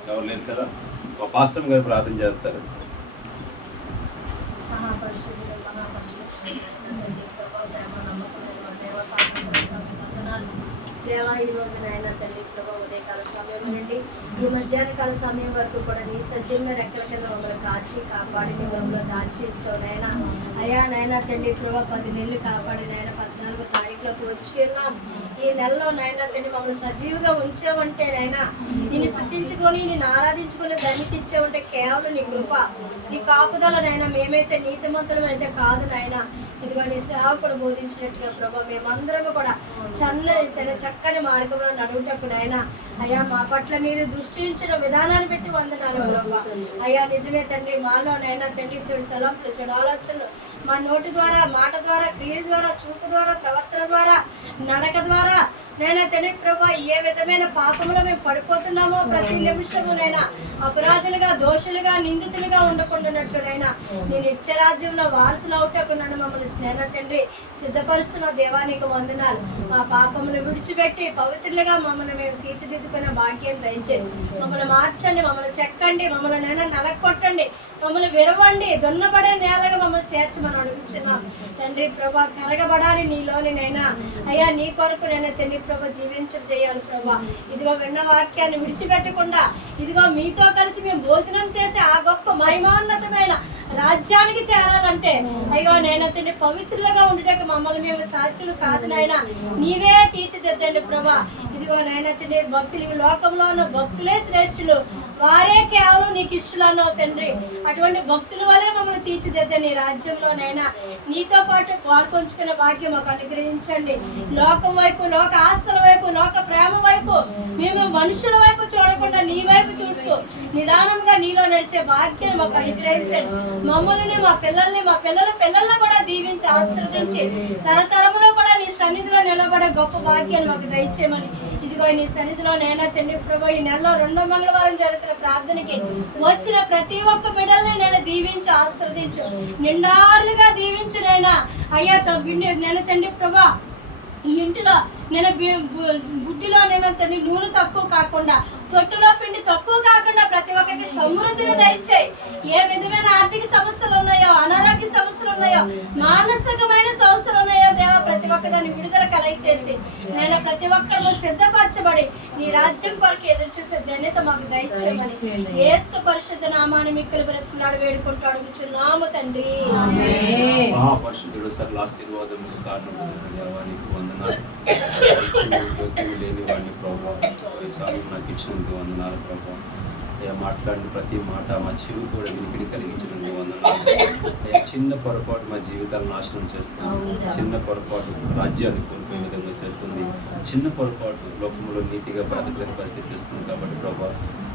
ఎవరు లేదు కదా? మా పాస్టర్ గారు ప్రార్థన చేస్తారు. దేవా, ఈ రోజు నాయన తండ్రి ప్రభా, ఉదయకాల సమయం నుండి ఈ మధ్యాహ్న కాల సమయం వరకు కూడా నీ సజీవంగా రెక్కల కింద మమ్మల్ని కాచి కాపాడి నీ మమ్మల్ని దాచి ఇచ్చావు నాయన. అయ్యా నాయన తండ్రి ప్రభా, 10 నెలలు కాపాడి నాయన 14వ తారీఖులోకి వచ్చి ఉన్నాం. ఈ నెలలో నాయన తండ్రి మమ్మల్ని సజీవుగా ఉంచావంటే నాయన, నిన్ను స్తుతించుకొని నిన్ను ఆరాధించుకొని ధన్యత ఇచ్చావంటే కేవలం నీ కృప, నీ కాపుదల నాయన. మేమైతే నీతిమంతులం అయితే కాదు నాయన. ఇదిగో నీ సేవకుడు బోధించినట్టుగా ప్రభా, మేమందరం కూడా చక్కని మార్గంలో నడువుటకు నాయన. అయ్యా, మా పట్ల మీరు దృష్టించిన విధానాన్ని పెట్టి వందనాలు ప్రభా. అయ్యా నిజమే తండ్రి, మాలో నైనా తండ్రి చెడు తలంపులు, చెడు ఆలోచనలు మా నోటి ద్వారా, మాట ద్వారా, క్రియ ద్వారా, చూపు ద్వారా, ప్రవర్తన ద్వారా, నడక ద్వారా నైనా తండ్రి ప్రభా, ఏ విధమైన పాపంలో మేము పడిపోతున్నామో ప్రతి నిమిషము నైనా అపరాధులుగా, దోషులుగా, నిందితులుగా ఉండకుండానట్లునైనా నేను నిత్యరాజ్యంలో వారసులు అవుటకు నన్ను మమ్మల్ని నైనా తండ్రి సిద్ధపరుస్తున్న దేవానికి వందనాలు. మా పాపములు విడిచిపెట్టి పవిత్రులుగా మమ్మల్ని మేము తీర్చిదిద్దుకున్న భాగ్యం దయచేయండి. మమ్మల్ని మార్చండి, మమ్మల్ని చెక్కండి, మమ్మల్ని నైనా నలకొట్టండి, మమ్మల్ని విరవండి, దున్నబడే నేలగా మమ్మల్ని చేర్చమని అడుగుతున్నాం తండ్రి ప్రభా. కరగబడాలి నీలోని నైనా. అయ్యా నీ కొరకు నైనా తండ్రి ప్రభా జీవించం చేయాలి ప్రభా. ఇదిగో విన్న వాక్యాన్ని విడిచిపెట్టకుండా ఇదిగో మీతో కలిసి మేము భోజనం చేసి ఆ గొప్ప మహిమోన్నతమైన రాజ్యానికి చేరాలంటే అయ్యో నైనా తండ్రి పవిత్రులుగా ఉండటకు మమ్మల్ని మేము సాక్షులు కాదు నాయనా, నీవే తీర్చిదిద్దండి ప్రభా. ఇదిగో నైనా తండ్రి భక్తులు, లోకంలో ఉన్న భక్తులే శ్రేష్ఠులు, వారే కేవలం నీకు ఇష్టలను తండ్రి. అటువంటి భక్తుల వల్లే మమ్మల్ని తీర్చిదిద్దే నీ రాజ్యంలోనైనా నీతో పాటు పాల్పంచుకునే భాగ్యం మాకు అనుగ్రహించండి. లోకం వైపు, లోక ఆస్తుల వైపు, లోక ప్రేమ వైపు మేము మనుషుల వైపు చూడకుండా నీ వైపు చూస్తూ నిదానంగా నీలో నడిచే భాగ్యం మాకు అనుగ్రహించండి. మమ్మల్ని, మా పిల్లల్ని, మా పిల్లలను కూడా దీవించి ఆశీర్వదించి తరతరములో కూడా నీ సన్నిధిలో నిలబడే గొప్ప భాగ్యాన్ని మాకు దయచేయమని ఇదిగో నీ సన్నిధిలో నైనా తండ్రి ప్రభు ఈ నెలలో 2వ మంగళవారం జరుగుతున్న ప్రార్థనకి వచ్చిన ప్రతి ఒక్క బిడ్డల్ని నేను దీవించి ఆశీర్వదించు, నిండారులుగా దీవించు నైనా. అయ్యా నేను తండ్రి ప్రభా, ఈ ఇంటిలో నేను బుద్ధిలో నేను తండ్రి నూనె తక్కువ కాకుండా, తొట్టులో పిండి తక్కువ కాకుండా ప్రతి ఒక్కరికి సమృద్ధిని దయచేయి. ఏ విధమైన ఆర్థిక సమస్యలు ఉన్నాయో, అనారోగ్య సమస్యలు ఉన్నాయో, మానసికమైన సమస్యలు ఉన్నాయో దేవా, ప్రతి ఒక్క దాన్ని విడుదల కలగచేసి నేను ప్రతి ఒక్కరు సిద్ధపరచబడి నీ రాజ్యం కొరకు ఎదురు చూసే ధన్యత మాకు దయచేయమని యేసు పరిశుద్ధ నామాన్ని మిక్కలు బ్రతుకున్నాడు వేడుకుంటూ అడుగుచున్నాము తండ్రి. పరిశుద్ధుడు సకల ఆశీర్వాదములకు కారణమైన దేవానికి వందనాలు. లేని వాడిని ప్రభావం నాకు ఇచ్చినందుకు వందనాలు ప్రభావం. అయ్యా మాట్లాడిన ప్రతి మాట మా చెవి కూడా వినికిడి కలిగించడం నీ వందనాలు. అయ్యా చిన్న పొరపాటు మా జీవితాలను నాశనం చేస్తుంది, చిన్న పొరపాటు రాజ్యాన్ని కోల్పోయే విధంగా చేస్తుంది, చిన్న పొరపాటు లోకంలో నీతిగా బ్రతకలేని పరిస్థితి చేస్తుంది. కాబట్టి ప్రభా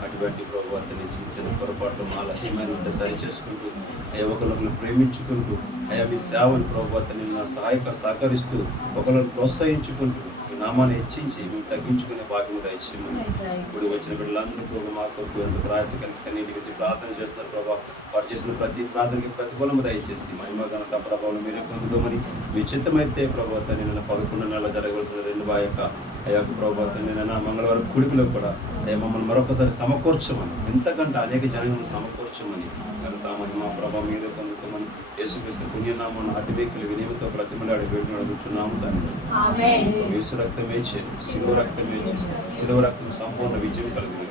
అటువంటి ప్రభావాన్ని చిన్న పొరపాటు మా లక్ష్యమైన ఉంటే సరి చేసుకుంటూ అయ్యా ఒకరిని ప్రేమించుకుంటూ అయ్యా మీ సేవను ప్రభావాన్ని నా సహకరిస్తూ ఒకరిని ప్రోత్సహించుకుంటూ ఈ నామాన్ని హెచ్చించి మేము తగ్గించుకునే భాగ్యం దయచేయమని ఇప్పుడు వచ్చిన బిడ్డలందరూ ప్రభావ మా కొరకు ఎంత ప్రయాస కలిసి కన్నీటి వచ్చి ప్రార్థన చేస్తున్నారు ప్రభావ. వారు చేసిన ప్రతి ప్రార్థనకి ప్రతిఫలము దయచేసి మహిమ ఘనత ప్రభావం మీరే పొందుదామని మీ చిత్తమైతే ప్రభావాన్ని నిన్న 11 నెలలు జరగవలసిన 2 ఆ యొక్క ప్రభావాన్ని నిన్న మంగళవారం కుడిపిలో కూడా అయ్యా మమ్మల్ని మరొకసారి సమకూర్చమని, ఎంతకంటే అనేక జనాలను సమకూర్చమని ఘనత మహిమ ప్రభావం మీరే పొందుతామని యేసుక్రీస్తు పుణ్యనామం అతి వ్యక్తులు వినియమతో ప్రతిమలాడి వేడుని అడుగుతున్నాము. దాన్ని యేసు రక్తమే శిలువ రక్తమే శిలువ రక్తం సంపూర్ణ విజయం కలిగింది.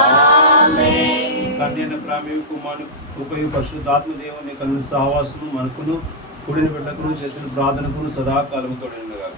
ఆమేన్. కన్యన ప్రామేయ కుమారు ఉపయోగ పరిశుద్ధాత్మ దేవుని కలిగిన సహవాసము మనకును కూడిన బిడ్డకును చేసిన ప్రార్థనకును సదాకాలము తోడైనగాక.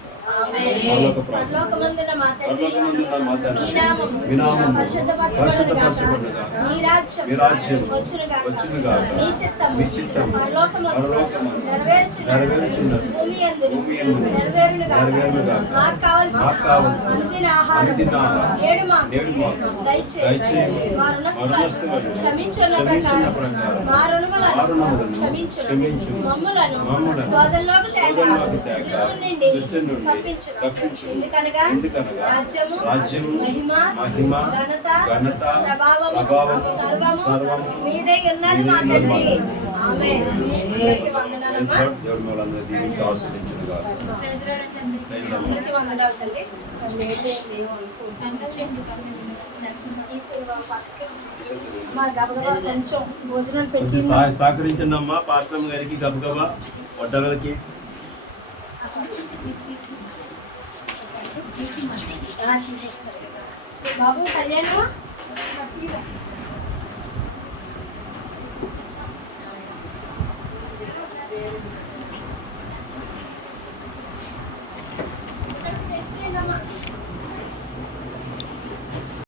ఎందుకనగా రాజ్యము మహిమ ఘనత ప్రభావం సర్వము మీదే ఉన్నది మా తండ్రి. ఆమేన్. వందనాలమ్మా. సహకరించండి అమ్మా పాస్టర్ గారికి గబగబా వడ్డలకి. బాబు కళ్యాణ్